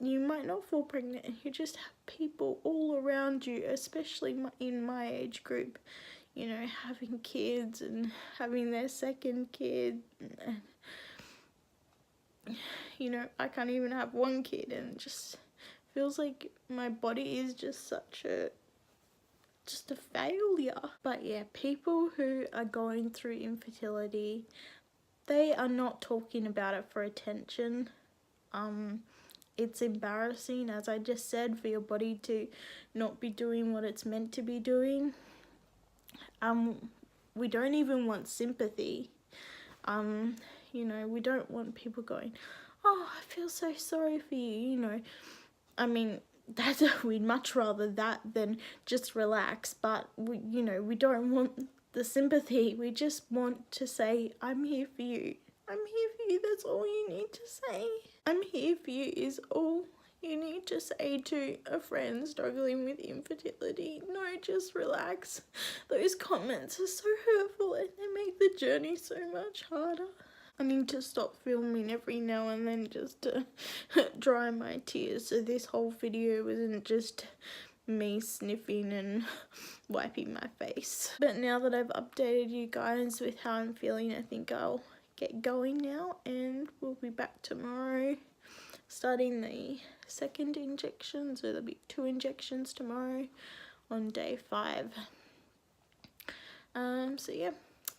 you might not fall pregnant and you just have people all around you, especially in my age group, you know, having kids and having their second kid, and you know, I can't even have one kid, and it just feels like my body is just a failure. But yeah, people who are going through infertility, they are not talking about it for attention. It's embarrassing, as I just said, for your body to not be doing what it's meant to be doing. We don't even want sympathy. You know, we don't want people going, oh, I feel so sorry for you, you know. I mean, we'd much rather that than just relax, but we don't want the sympathy. We just want to say, I'm here for you. I'm here for you. That's all you need to say. I'm here for you is all you need to say to a friend struggling with infertility. No, just relax. Those comments are so hurtful, and they make the journey so much harder. I need to stop filming every now and then just to dry my tears, so this whole video isn't just me sniffing and wiping my face. But now that I've updated you guys with how I'm feeling, I think I'll get going now, and we'll be back tomorrow starting the second injection, so there'll be 2 injections tomorrow on day 5. So yeah,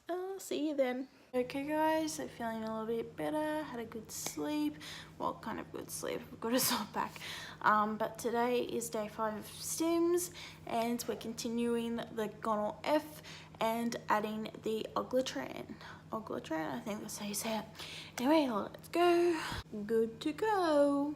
I'll see you then. Okay guys, I'm feeling a little bit better, had a good sleep, well, kind of good sleep, I've got a sore back, but today is day 5 of stims, and we're continuing the gonal F and adding the oglatran, I think that's how you say it. Anyway, let's go. Good to go.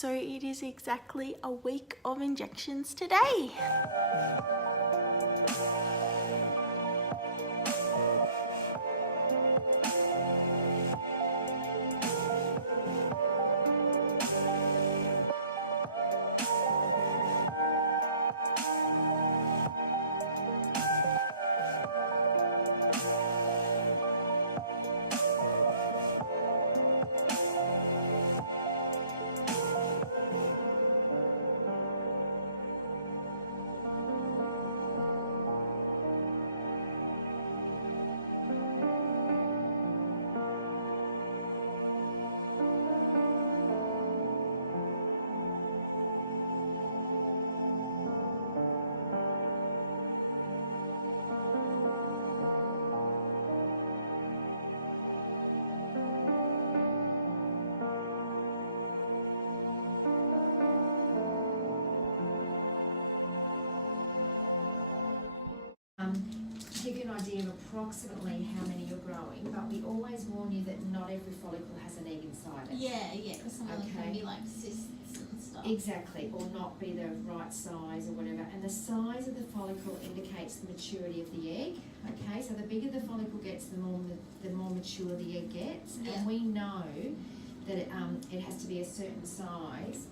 So it is exactly a week of injections today. To give you an idea of approximately how many you're growing, but we always warn you that not every follicle has an egg inside it. Yeah, because some of them can Okay. be like cysts and stuff. Exactly, or not be the right size or whatever. And the size of the follicle indicates the maturity of the egg. Okay, so the bigger the follicle gets, the more mature the egg gets. Yeah. And we know that it has to be a certain size.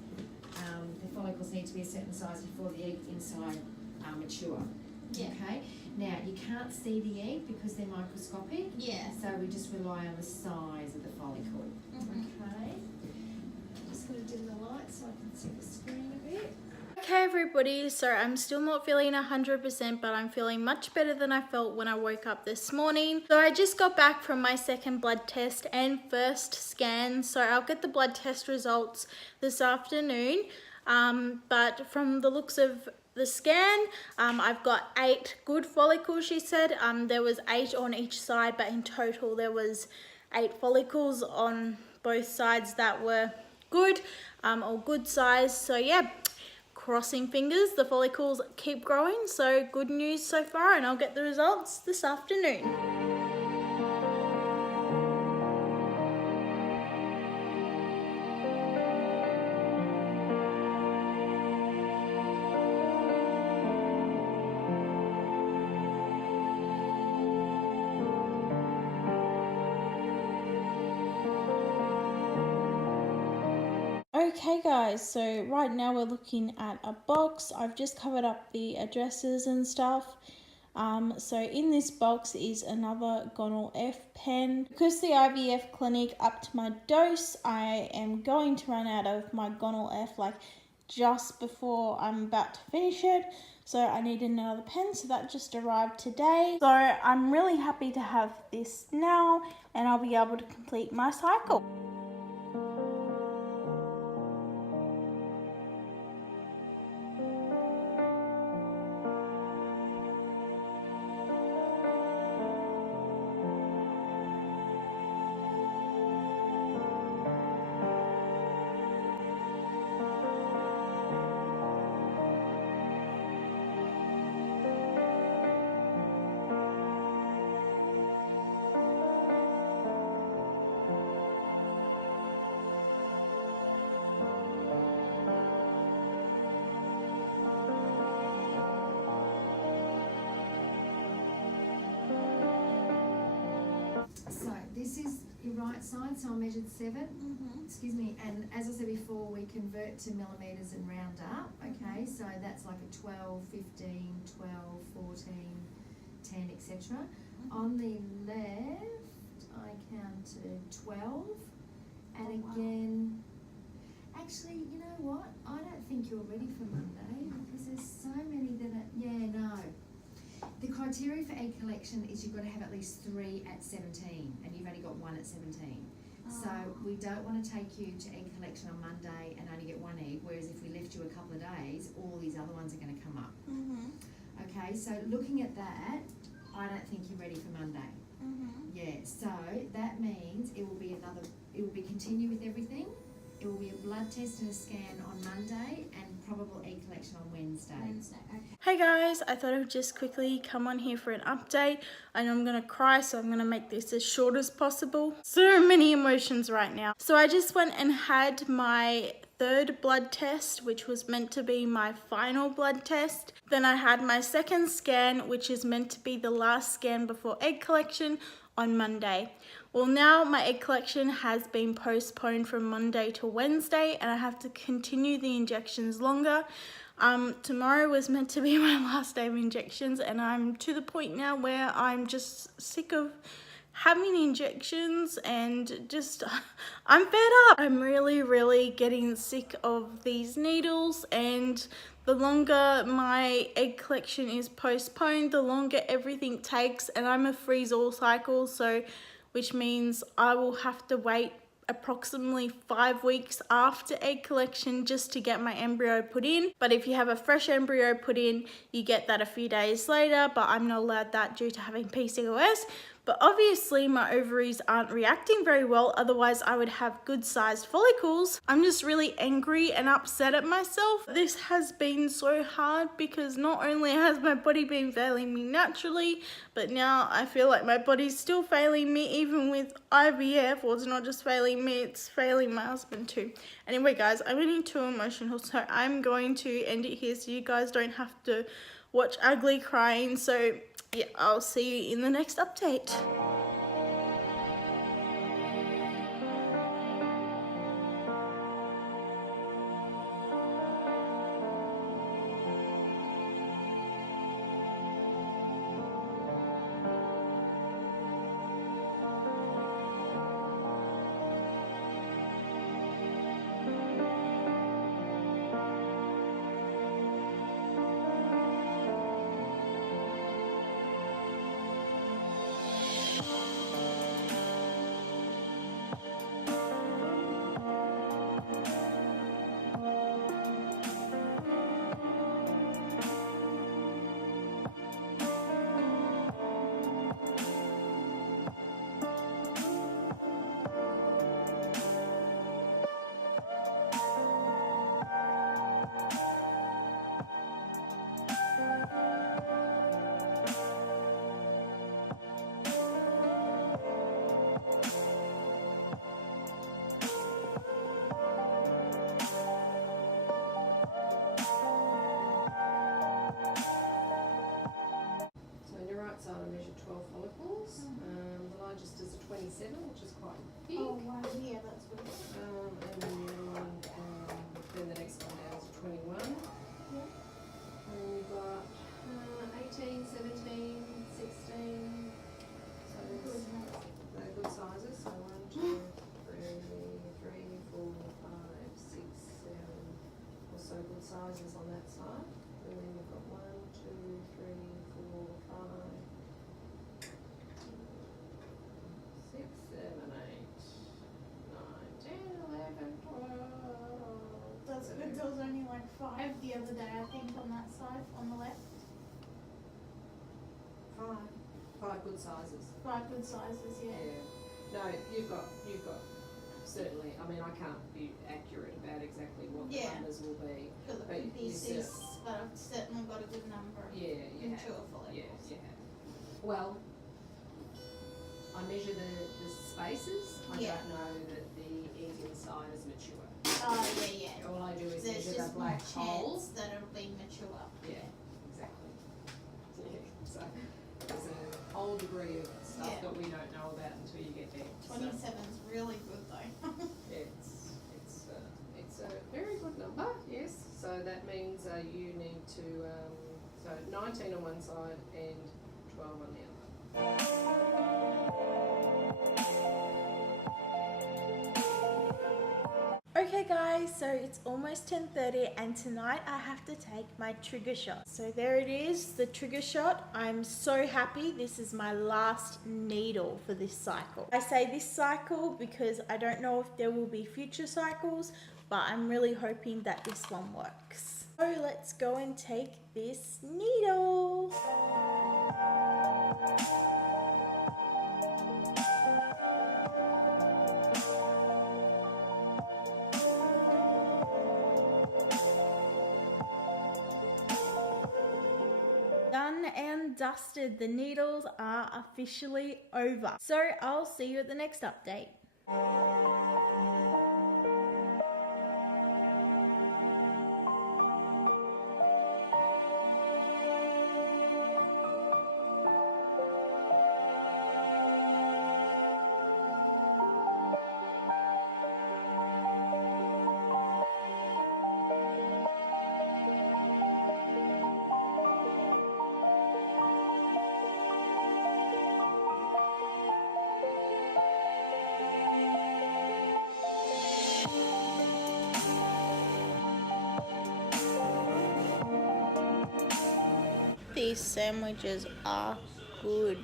The follicles need to be a certain size before the eggs inside are mature. Yeah. Okay. Now you can't see the egg because they're microscopic. Yeah. So we just rely on the size of the follicle. Okay. I'm just going to dim the light so I can see the screen a bit. Okay everybody, so I'm still not feeling 100%, but I'm feeling much better than I felt when I woke up this morning. So I just got back from my second blood test and first scan, so I'll get the blood test results this afternoon. But from the looks of the scan, I've got 8 good follicles, she said. There was 8 on each side, but in total there was 8 follicles on both sides that were good, or good size. So yeah, crossing fingers, the follicles keep growing. So good news so far, and I'll get the results this afternoon. Okay guys, so right now we're looking at a box. I've just covered up the addresses and stuff. So in this box is another Gonal F pen. Because the IVF clinic upped my dose, I am going to run out of my Gonal F like just before I'm about to finish it. So I need another pen, so that just arrived today. So I'm really happy to have this now, and I'll be able to complete my cycle. So this is your right side, so I measured 7. Excuse me, and as I said before, we convert to millimetres and round up. Okay, so that's like a 12, 15, 12, 14, 10, etc. On the left, I counted 12, and again, actually, you know what? I don't think you're ready for Monday because there's so many that are, yeah, no. The criteria for egg collection is you've got to have at least 3 at 17, and you've only got 1 at 17. So we don't want to take you to egg collection on Monday and only get 1 egg, whereas if we left you a couple of days, all these other ones are going to come up. Okay, so looking at that, I don't think you're ready for Monday. Yeah, so that means it will be continue with everything. It will be a blood test and a scan on Monday and probable egg collection on Wednesday. Okay. Hey guys, I thought I would just quickly come on here for an update. I know I'm going to cry, so I'm going to make this as short as possible. So many emotions right now. So I just went and had my third blood test, which was meant to be my final blood test. Then I had my second scan, which is meant to be the last scan before egg collection, on Monday. Well, now my egg collection has been postponed from Monday to Wednesday, and I have to continue the injections longer. Tomorrow was meant to be my last day of injections, and I'm to the point now where I'm just sick of having injections and just I'm fed up. I'm really getting sick of these needles, and the longer my egg collection is postponed, the longer everything takes, and I'm a freeze-all cycle, so which means I will have to wait approximately 5 weeks after egg collection just to get my embryo put in. But if you have a fresh embryo put in, you get that a few days later, but I'm not allowed that due to having PCOS. But obviously my ovaries aren't reacting very well, otherwise I would have good sized follicles. I'm just really angry and upset at myself. This has been so hard because not only has my body been failing me naturally, but now I feel like my body's still failing me even with IVF. Well, it's not just failing me, it's failing my husband too. Anyway guys, I'm getting too emotional, so I'm going to end it here so you guys don't have to watch ugly crying. So yeah, I'll see you in the next update. So I measured 12 follicles. The largest is a 27, which is quite big. Oh wow, yeah, that's good. And then the other one, then the next one down is a 21. Yeah. And we've got 18, 17, 16. So they're good sizes. So 1, 2, 3, 4, 5, 6, 7 or so good sizes on that side. And then we've got 1, 2, 3, 4, 5. 6, 7, 8, 9, 10, 11, 12. That's good. There was only like 5 the other day, I think, on that side, on the left. 5 good sizes. 5 good sizes, yeah. No, you've got certainly. I mean, I can't be accurate about exactly what the numbers will be. For the pieces, but I've certainly got a good number. Yeah, you have. Mature follicles. Yeah, you have. Well, I measure the spaces. I don't know that the egg inside is mature. Oh yeah. All I do is There's measure the just black more hole. chance that it'll be mature. Yeah, exactly. Yeah, so there's a whole degree of stuff that we don't know about until you get there. 27's really good though. It's a very good number, yes. So that means you need to, so 19 on one side and 12 on the other. Okay guys, so it's almost 10:30 and tonight I have to take my trigger shot. So there it is, the trigger shot. I'm so happy this is my last needle for this cycle. I say this cycle because I don't know if there will be future cycles, but I'm really hoping that this one works. So let's go and take this needle. Done and dusted. The needles are officially over. So I'll see you at the next update. these sandwiches are good.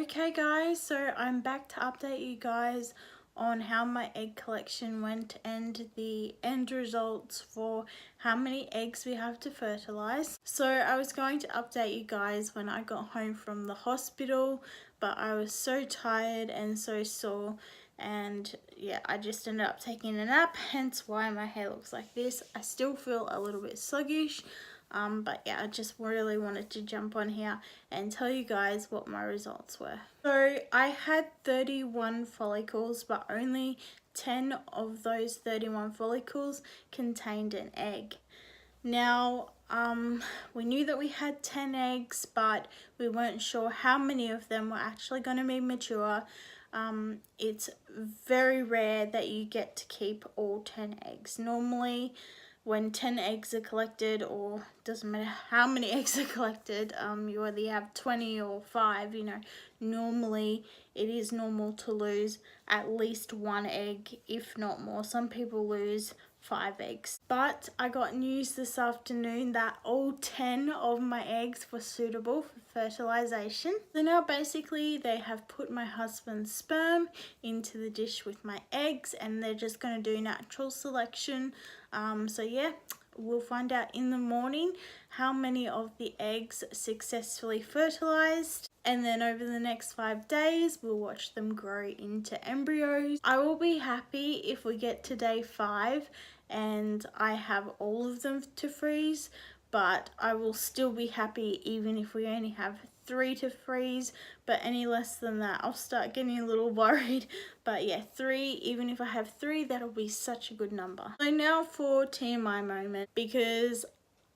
Okay guys, so I'm back to update you guys on how my egg collection went and the end results for how many eggs we have to fertilize. So I was going to update you guys when I got home from the hospital, but I was so tired and so sore, and yeah, I just ended up taking a nap, hence why my hair looks like this. I still feel a little bit sluggish, but yeah, I just really wanted to jump on here and tell you guys what my results were. So I had 31 follicles, but only 10 of those 31 follicles contained an egg. Now, we knew that we had 10 eggs, but we weren't sure how many of them were actually going to be mature. It's very rare that you get to keep all 10 eggs. Normally, when 10 eggs are collected, or doesn't matter how many eggs are collected, you either have 20 or 5, you know. Normally, it is normal to lose at least 1 egg, if not more. Some people lose 5 eggs. But I got news this afternoon that all 10 of my eggs were suitable for fertilization. So now basically they have put my husband's sperm into the dish with my eggs, and they're just going to do natural selection. So yeah, we'll find out in the morning how many of the eggs successfully fertilized, and then over the next 5 days we'll watch them grow into embryos. I will be happy if we get to day 5 and I have all of them to freeze, but I will still be happy even if we only have 3 to freeze. But any less than that, I'll start getting a little worried. But yeah, 3, even if I have 3, that'll be such a good number. So now for TMI moment, because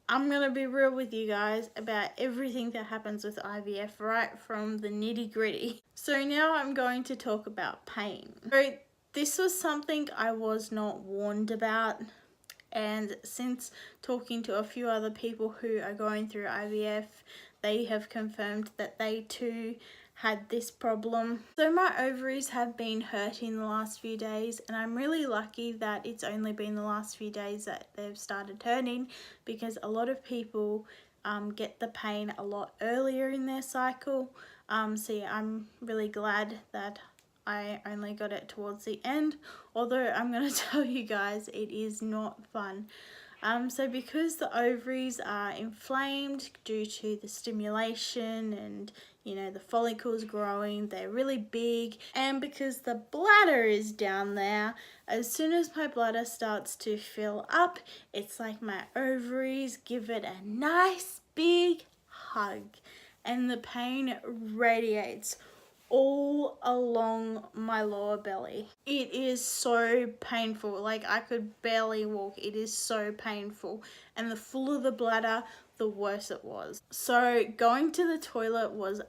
I'm gonna be real with you guys about everything that happens with IVF, right from the nitty gritty. So now I'm going to talk about pain. So this was something I was not warned about, and since talking to a few other people who are going through IVF, they have confirmed that they too had this problem. So my ovaries have been hurting the last few days, and I'm really lucky that it's only been the last few days that they've started hurting, because a lot of people get the pain a lot earlier in their cycle. So yeah, I'm really glad that I only got it towards the end, although I'm going to tell you guys it is not fun. So because the ovaries are inflamed due to the stimulation and, you know, the follicles growing, they're really big, and because the bladder is down there, as soon as my bladder starts to fill up, it's like my ovaries give it a nice big hug, and the pain radiates all along my lower belly. It is so painful, like I could barely walk. It is so painful, and the fuller the bladder, the worse it was. So going to the toilet was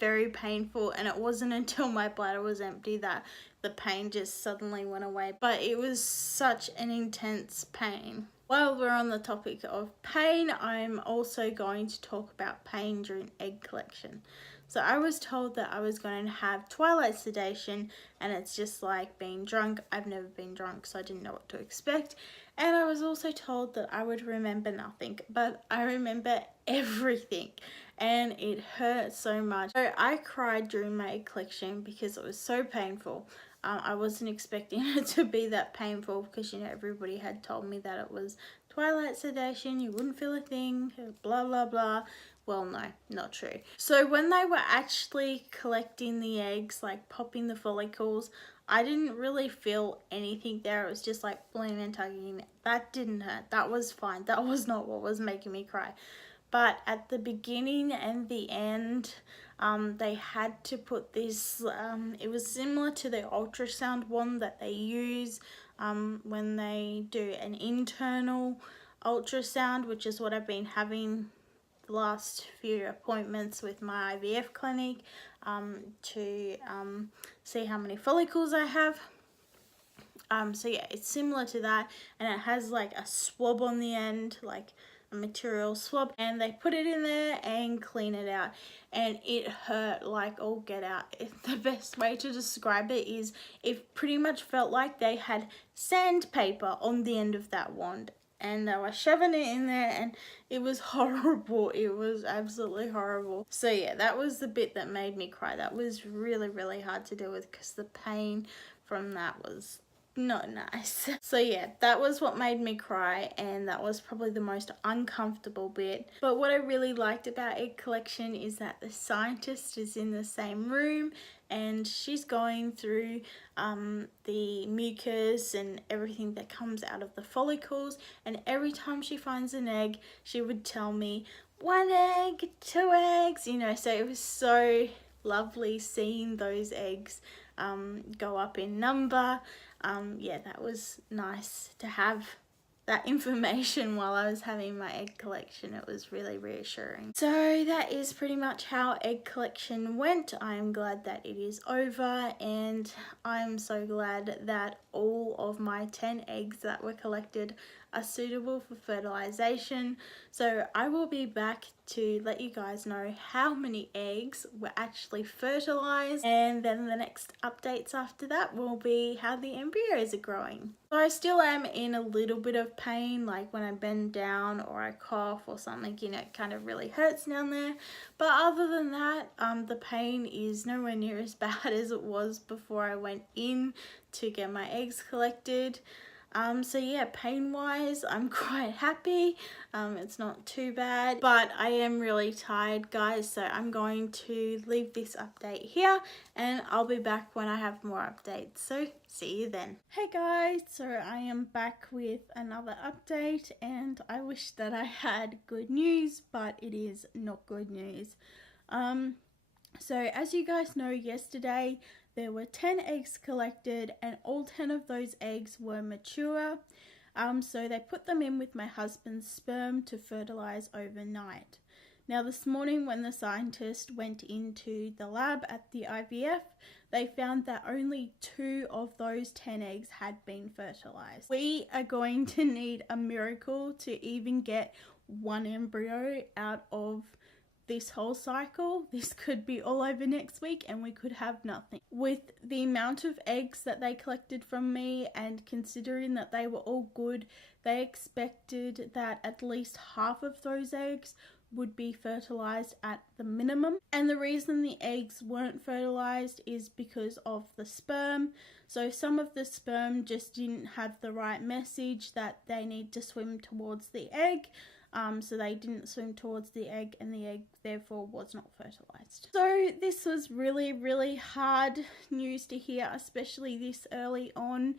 very painful, and it wasn't until my bladder was empty that the pain just suddenly went away. But it was such an intense pain. While we're on the topic of pain, I'm also going to talk about pain during egg collection. So I was told that I was going to have twilight sedation, and it's just like being drunk. I've never been drunk, so I didn't know what to expect. And I was also told that I would remember nothing, but I remember everything, and it hurt so much. So I cried during my egg collection because it was so painful. I wasn't expecting it to be that painful, because, you know, everybody had told me that it was twilight sedation, you wouldn't feel a thing, blah blah blah. Well, no, not true. So when they were actually collecting the eggs, like popping the follicles, I didn't really feel anything there. It was just like pulling and tugging. That didn't hurt. That was fine. That was not what was making me cry. But at the beginning and the end, they had to put this, it was similar to the ultrasound one that they use when they do an internal ultrasound, which is what I've been having the last few appointments with my IVF clinic, to see how many follicles I have. So yeah, it's similar to that, and it has like a swab on the end, like a material swab, and they put it in there and clean it out, and it hurt like all get out. The best way to describe it is it pretty much felt like they had sandpaper on the end of that wand, and they were shoving it in there, and it was horrible. It was absolutely horrible. So yeah, that was the bit that made me cry. That was really, really hard to deal with because the pain from that was not nice. So yeah, that was what made me cry, and that was probably the most uncomfortable bit. But what I really liked about egg collection is that the scientist is in the same room, and she's going through the mucus and everything that comes out of the follicles, and every time she finds an egg, she would tell me 1 egg, 2 eggs, you know. So it was so lovely seeing those eggs go up in number. Yeah, that was nice to have that information while I was having my egg collection. It was really reassuring. So that is pretty much how egg collection went. I'm glad that it is over, and I'm so glad that all of my 10 eggs that were collected are suitable for fertilization. So I will be back to let you guys know how many eggs were actually fertilized, and then the next updates after that will be how the embryos are growing. So I still am in a little bit of pain, like when I bend down or I cough or something, you know, it kind of really hurts down there. But other than that, the pain is nowhere near as bad as it was before I went in to get my eggs collected. So yeah, pain wise, I'm quite happy. It's not too bad, but I am really tired, guys, so I'm going to leave this update here, and I'll be back when I have more updates. So see you then. Hey guys, so I am back with another update, and I wish that I had good news, but it is not good news. So as you guys know, yesterday there were 10 eggs collected, and all 10 of those eggs were mature. So they put them in with my husband's sperm to fertilize overnight. Now this morning when the scientist went into the lab at the IVF, they found that only 2 of those 10 eggs had been fertilized. We are going to need a miracle to even get 1 embryo out of this whole cycle. This could be all over next week and we could have nothing. With the amount of eggs that they collected from me, and considering that they were all good, they expected that at least half of those eggs would be fertilized at the minimum. And the reason the eggs weren't fertilized is because of the sperm. So some of the sperm just didn't have the right message that they need to swim towards the egg. So they didn't swim towards the egg, and the egg therefore was not fertilized. So this was really, really hard news to hear, especially this early on.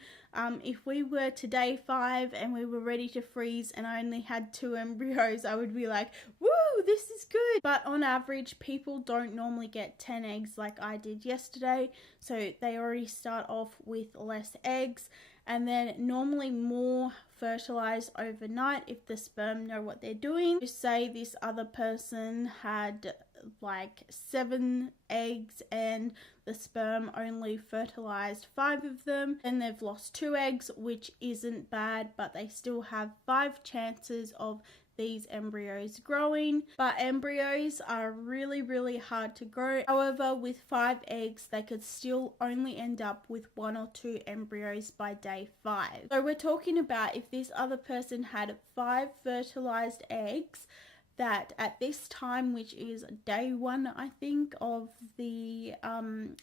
If we were to day 5 and we were ready to freeze and I only had 2 embryos, I would be like, woo, this is good. But on average, people don't normally get 10 eggs like I did yesterday. So they already start off with less eggs, and then normally more fertilized overnight if the sperm know what they're doing. Just say this other person had like 7 eggs and the sperm only fertilized 5 of them, and they've lost 2 eggs, which isn't bad, but they still have 5 chances of these embryos growing. But embryos are really, really hard to grow. However, with 5 eggs, they could still only end up with 1 or 2 embryos by day 5. So we're talking about if this other person had 5 fertilized eggs, that at this time, which is day 1, I think, of the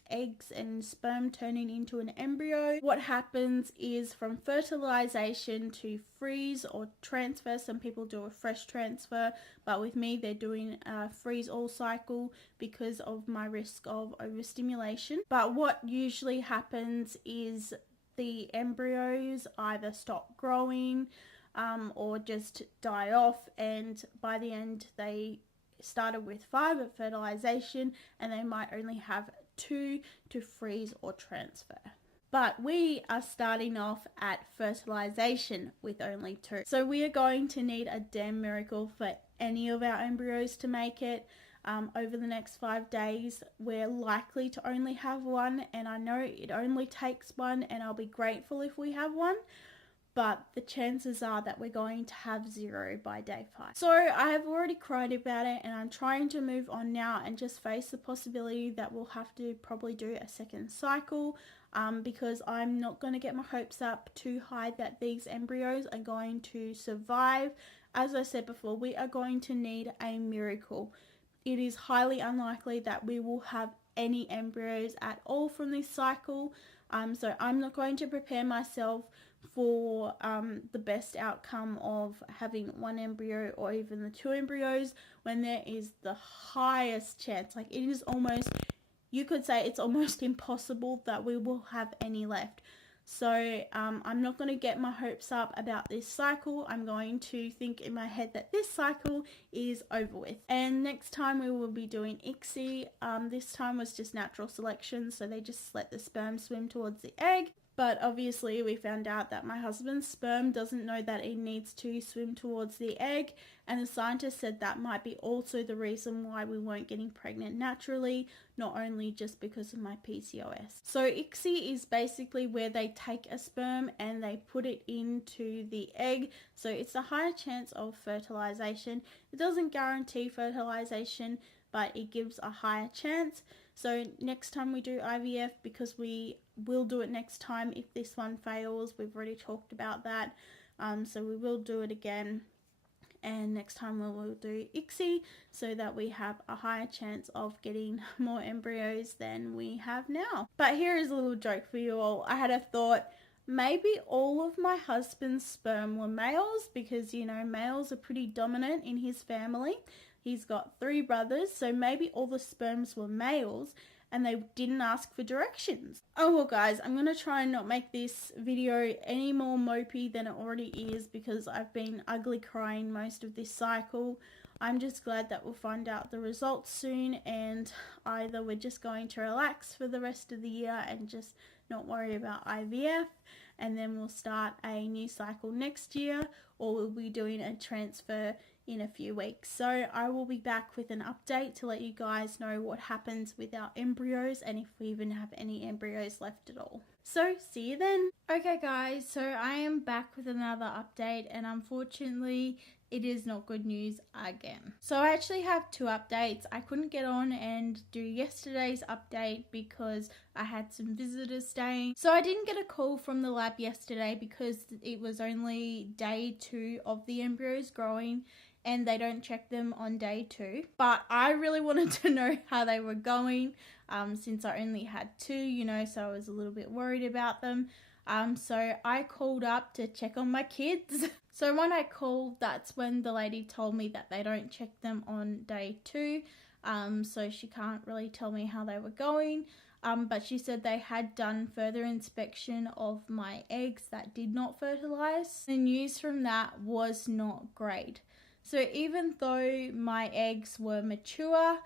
eggs and sperm turning into an embryo, what happens is from fertilization to freeze or transfer, some people do a fresh transfer, but with me they're doing a freeze all cycle because of my risk of overstimulation. But what usually happens is the embryos either stop growing or just die off, and by the end they started with 5 at fertilization and they might only have 2 to freeze or transfer. But we are starting off at fertilization with only 2. So we are going to need a damn miracle for any of our embryos to make it. Over the next 5 days, we're likely to only have 1, and I know it only takes 1, and I'll be grateful if we have 1. but the chances are that we're going to have 0 by day 5. So I have already cried about it, and I'm trying to move on now and just face the possibility that we'll have to probably do a second cycle, because I'm not going to get my hopes up too high that these embryos are going to survive. As I said before, we are going to need a miracle. It is highly unlikely that we will have any embryos at all from this cycle. So I'm not going to prepare myself for the best outcome of having 1 embryo or even the 2 embryos when there is the highest chance. Like, it is almost, you could say it's almost impossible that we will have any left. So I'm not going to get my hopes up about this cycle. I'm going to think in my head that this cycle is over with. And next time we will be doing ICSI. This time was just natural selection, so they just let the sperm swim towards the egg. But obviously we found out that my husband's sperm doesn't know that it needs to swim towards the egg, and the scientist said that might be also the reason why we weren't getting pregnant naturally, not only just because of my PCOS. So ICSI is basically where they take a sperm and they put it into the egg, so it's a higher chance of fertilization. It doesn't guarantee fertilization, but it gives a higher chance. So next time we do IVF, because we will do it next time if this one fails, we've already talked about that, so we will do it again, and next time we will do ICSI so that we have a higher chance of getting more embryos than we have now. But here is a little joke for you all. I had a thought, maybe all of my husband's sperm were males, because you know males are pretty dominant in his family. He's got 3 brothers, so maybe all the sperms were males and they didn't ask for directions. Oh well guys, I'm going to try and not make this video any more mopey than it already is, because I've been ugly crying most of this cycle. I'm just glad that we'll find out the results soon, and either we're just going to relax for the rest of the year and just not worry about IVF, and then we'll start a new cycle next year, or we'll be doing a transfer in a few weeks. So I will be back with an update to let you guys know what happens with our embryos and if we even have any embryos left at all. So see you then. Okay guys, so I am back with another update, and unfortunately it is not good news again. So I actually have 2 updates. I couldn't get on and do yesterday's update because I had some visitors staying. So I didn't get a call from the lab yesterday because it was only day 2 of the embryos growing, and they don't check them on day 2. But I really wanted to know how they were going, since I only had 2, you know, so I was a little bit worried about them. So I called up to check on my kids. So when I called, that's when the lady told me that they don't check them on day 2. So she can't really tell me how they were going. But she said they had done further inspection of my eggs that did not fertilize. The news from that was not great. So even though my eggs were mature,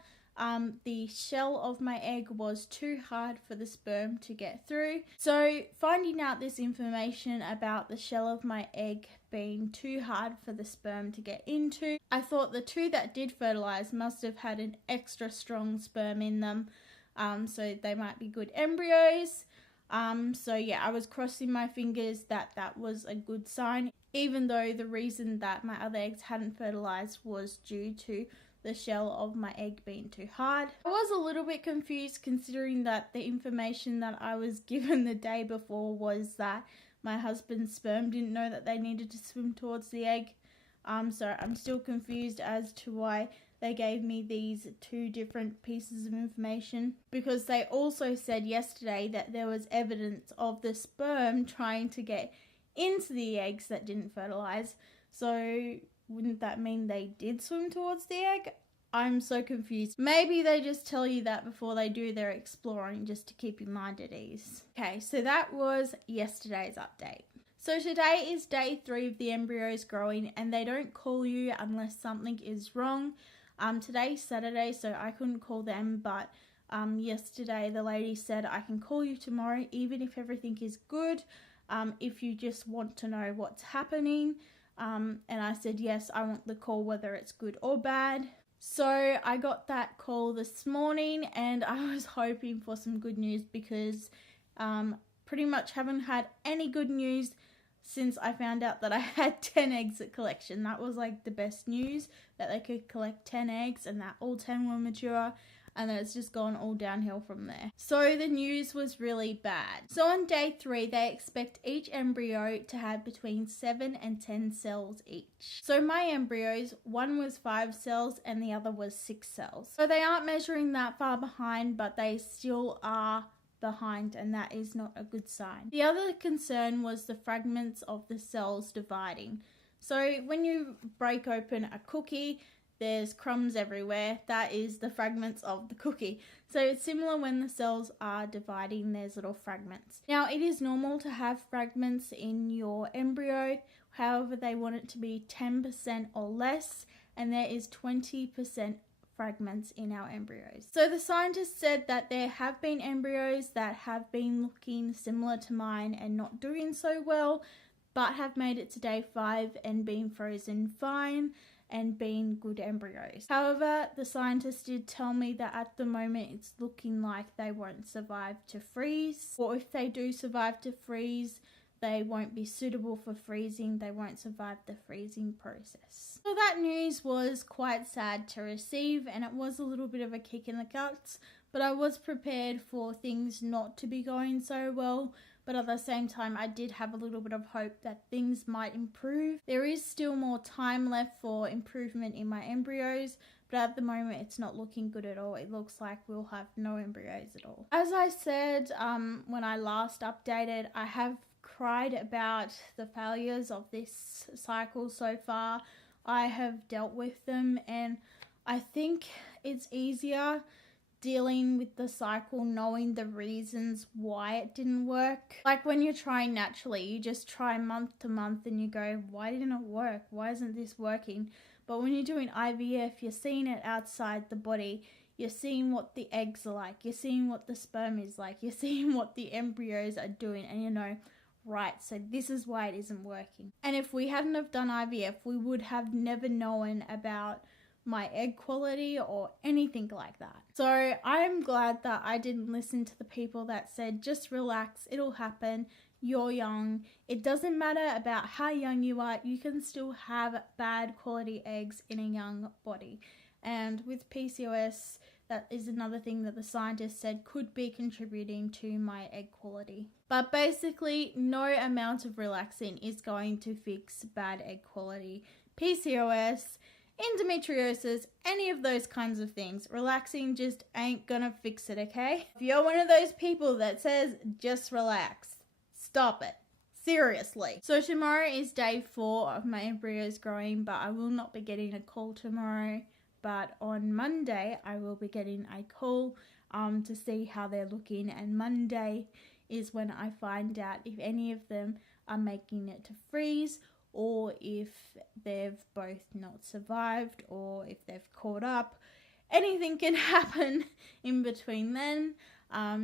the shell of my egg was too hard for the sperm to get through. So finding out this information about the shell of my egg being too hard for the sperm to get into, I thought the 2 that did fertilize must have had an extra strong sperm in them, so they might be good embryos. So yeah, I was crossing my fingers that that was a good sign, even though the reason that my other eggs hadn't fertilized was due to the shell of my egg being too hard. I was a little bit confused, considering that the information that I was given the day before was that my husband's sperm didn't know that they needed to swim towards the egg. So I'm still confused as to why they gave me these 2 different pieces of information, because they also said yesterday that there was evidence of the sperm trying to get into the eggs that didn't fertilize. So wouldn't that mean they did swim towards the egg? I'm so confused. Maybe they just tell you that before they do their exploring, just to keep your mind at ease. Okay, so that was yesterday's update. So today is day 3 of the embryos growing, and they don't call you unless something is wrong. Today's Saturday, so I couldn't call them, but yesterday the lady said I can call you tomorrow even if everything is good, if you just want to know what's happening. And I said yes, I want the call whether it's good or bad. So I got that call this morning, and I was hoping for some good news, because pretty much haven't had any good news since I found out that I had 10 eggs at collection. That was like the best news, that they could collect 10 eggs and that all 10 were mature, and then it's just gone all downhill from there. So the news was really bad. So on day 3, they expect each embryo to have between 7 and 10 cells each. So my embryos, one was 5 cells and the other was 6 cells. So they aren't measuring that far behind, but they still are behind, and that is not a good sign. The other concern was the fragments of the cells dividing. So when you break open a cookie, there's crumbs everywhere. That is the fragments of the cookie. So it's similar when the cells are dividing, there's little fragments. Now, it is normal to have fragments in your embryo. However, they want it to be 10% or less, and there is 20% fragments in our embryos. So the scientists said that there have been embryos that have been looking similar to mine and not doing so well, but have made it to day 5 and been frozen fine and being good embryos. However, the scientists did tell me that at the moment it's looking like they won't survive to freeze, or if they do survive to freeze, they won't be suitable for freezing. They won't survive the freezing process. So that news was quite sad to receive, and it was a little bit of a kick in the guts, but I was prepared for things not to be going so well. But at the same time, I did have a little bit of hope that things might improve. There is still more time left for improvement in my embryos, but at the moment it's not looking good at all. It looks like we'll have no embryos at all. As I said when I last updated, I have cried about the failures of this cycle so far. I have dealt with them, and I think it's easier dealing with the cycle, knowing the reasons why it didn't work. Like when you're trying naturally, you just try month to month and you go, why didn't it work? Why isn't this working? But when you're doing IVF, you're seeing it outside the body. You're seeing what the eggs are like. You're seeing what the sperm is like. You're seeing what the embryos are doing, and you know, right, so this is why it isn't working. And if we hadn't have done IVF, we would have never known about my egg quality or anything like that. So I'm glad that I didn't listen to the people that said, just relax, it'll happen, you're young. It doesn't matter about how young you are, you can still have bad quality eggs in a young body. And with PCOS, that is another thing that the scientists said could be contributing to my egg quality. But basically, no amount of relaxing is going to fix bad egg quality. PCOS, endometriosis, any of those kinds of things. Relaxing just ain't gonna fix it, okay? If you're one of those people that says, just relax, stop it. Seriously. So tomorrow is day 4 of my embryos growing, but I will not be getting a call tomorrow. But on Monday, I will be getting a call to see how they're looking. And Monday is when I find out if any of them are making it to freeze, or if they've both not survived, or if they've caught up. Anything can happen in between then.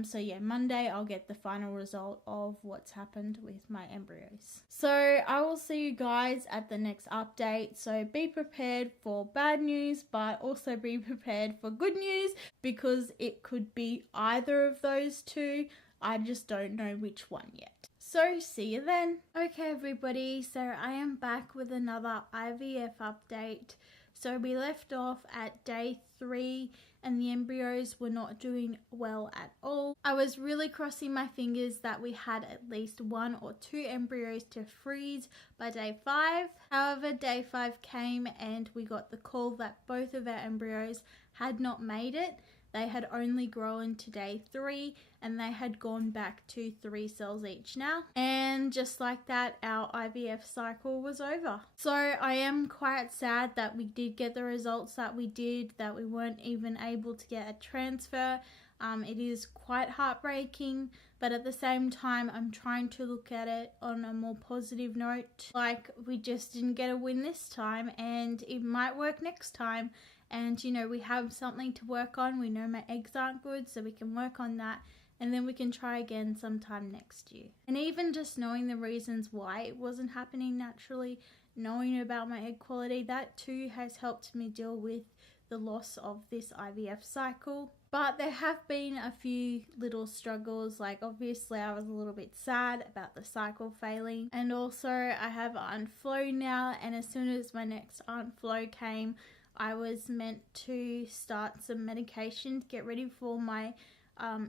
So yeah, Monday I'll get the final result of what's happened with my embryos. So I will see you guys at the next update. So be prepared for bad news, but also be prepared for good news, because it could be either of those two. I just don't know which one yet. So see you then. Okay everybody, so I am back with another IVF update. So we left off at day 3 and the embryos were not doing well at all. I was really crossing my fingers that we had at least 1 or 2 embryos to freeze by day 5. However, day 5 came and we got the call that both of our embryos had not made it. They had only grown to day 3 and they had gone back to 3 cells each now. And just like that, our IVF cycle was over. So I am quite sad that we did get the results that we did, that we weren't even able to get a transfer. It is quite heartbreaking, but at the same time, I'm trying to look at it on a more positive note. Like, we just didn't get a win this time and it might work next time. And, you know, we have something to work on. We know my eggs aren't good, so we can work on that. And then we can try again sometime next year. And even just knowing the reasons why it wasn't happening naturally, knowing about my egg quality, that too has helped me deal with the loss of this IVF cycle. But there have been a few little struggles, like obviously I was a little bit sad about the cycle failing, and also I have aunt flow now, and as soon as my next aunt flow came, I was meant to start some medication to get ready for my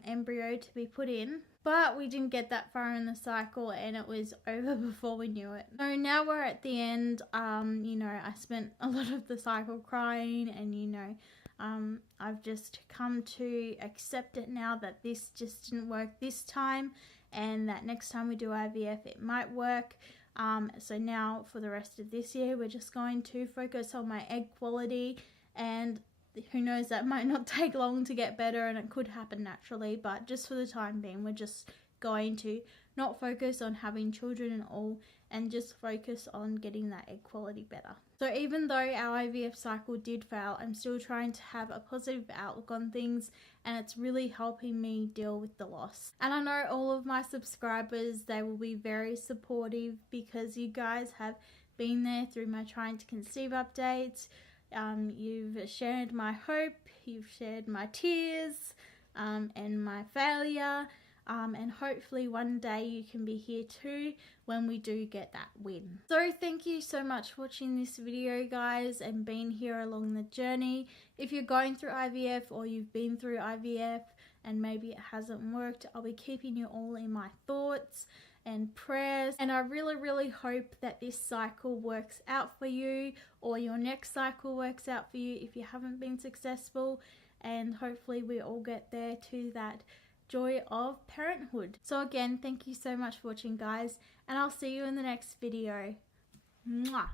embryo to be put in, but we didn't get that far in the cycle and it was over before we knew it. So now we're at the end. You know, I spent a lot of the cycle crying, and you know, I've just come to accept it now that this just didn't work this time, and that next time we do IVF it might work. So now for the rest of this year we're just going to focus on my egg quality, and who knows, that might not take long to get better and it could happen naturally, but just for the time being we're just going to not focus on having children and all, and just focus on getting that egg quality better. So even though our IVF cycle did fail, I'm still trying to have a positive outlook on things, and it's really helping me deal with the loss. And I know all of my subscribers, they will be very supportive because you guys have been there through my trying to conceive updates. You've shared my hope, you've shared my tears, and my failure, and hopefully one day you can be here too when we do get that win. So thank you so much for watching this video, guys, and being here along the journey. If you're going through IVF or you've been through IVF and maybe it hasn't worked, I'll be keeping you all in my thoughts and prayers, and I really hope that this cycle works out for you, or your next cycle works out for you if you haven't been successful, and hopefully we all get there to that joy of parenthood. So again, thank you so much for watching, guys, and I'll see you in the next video. Mwah.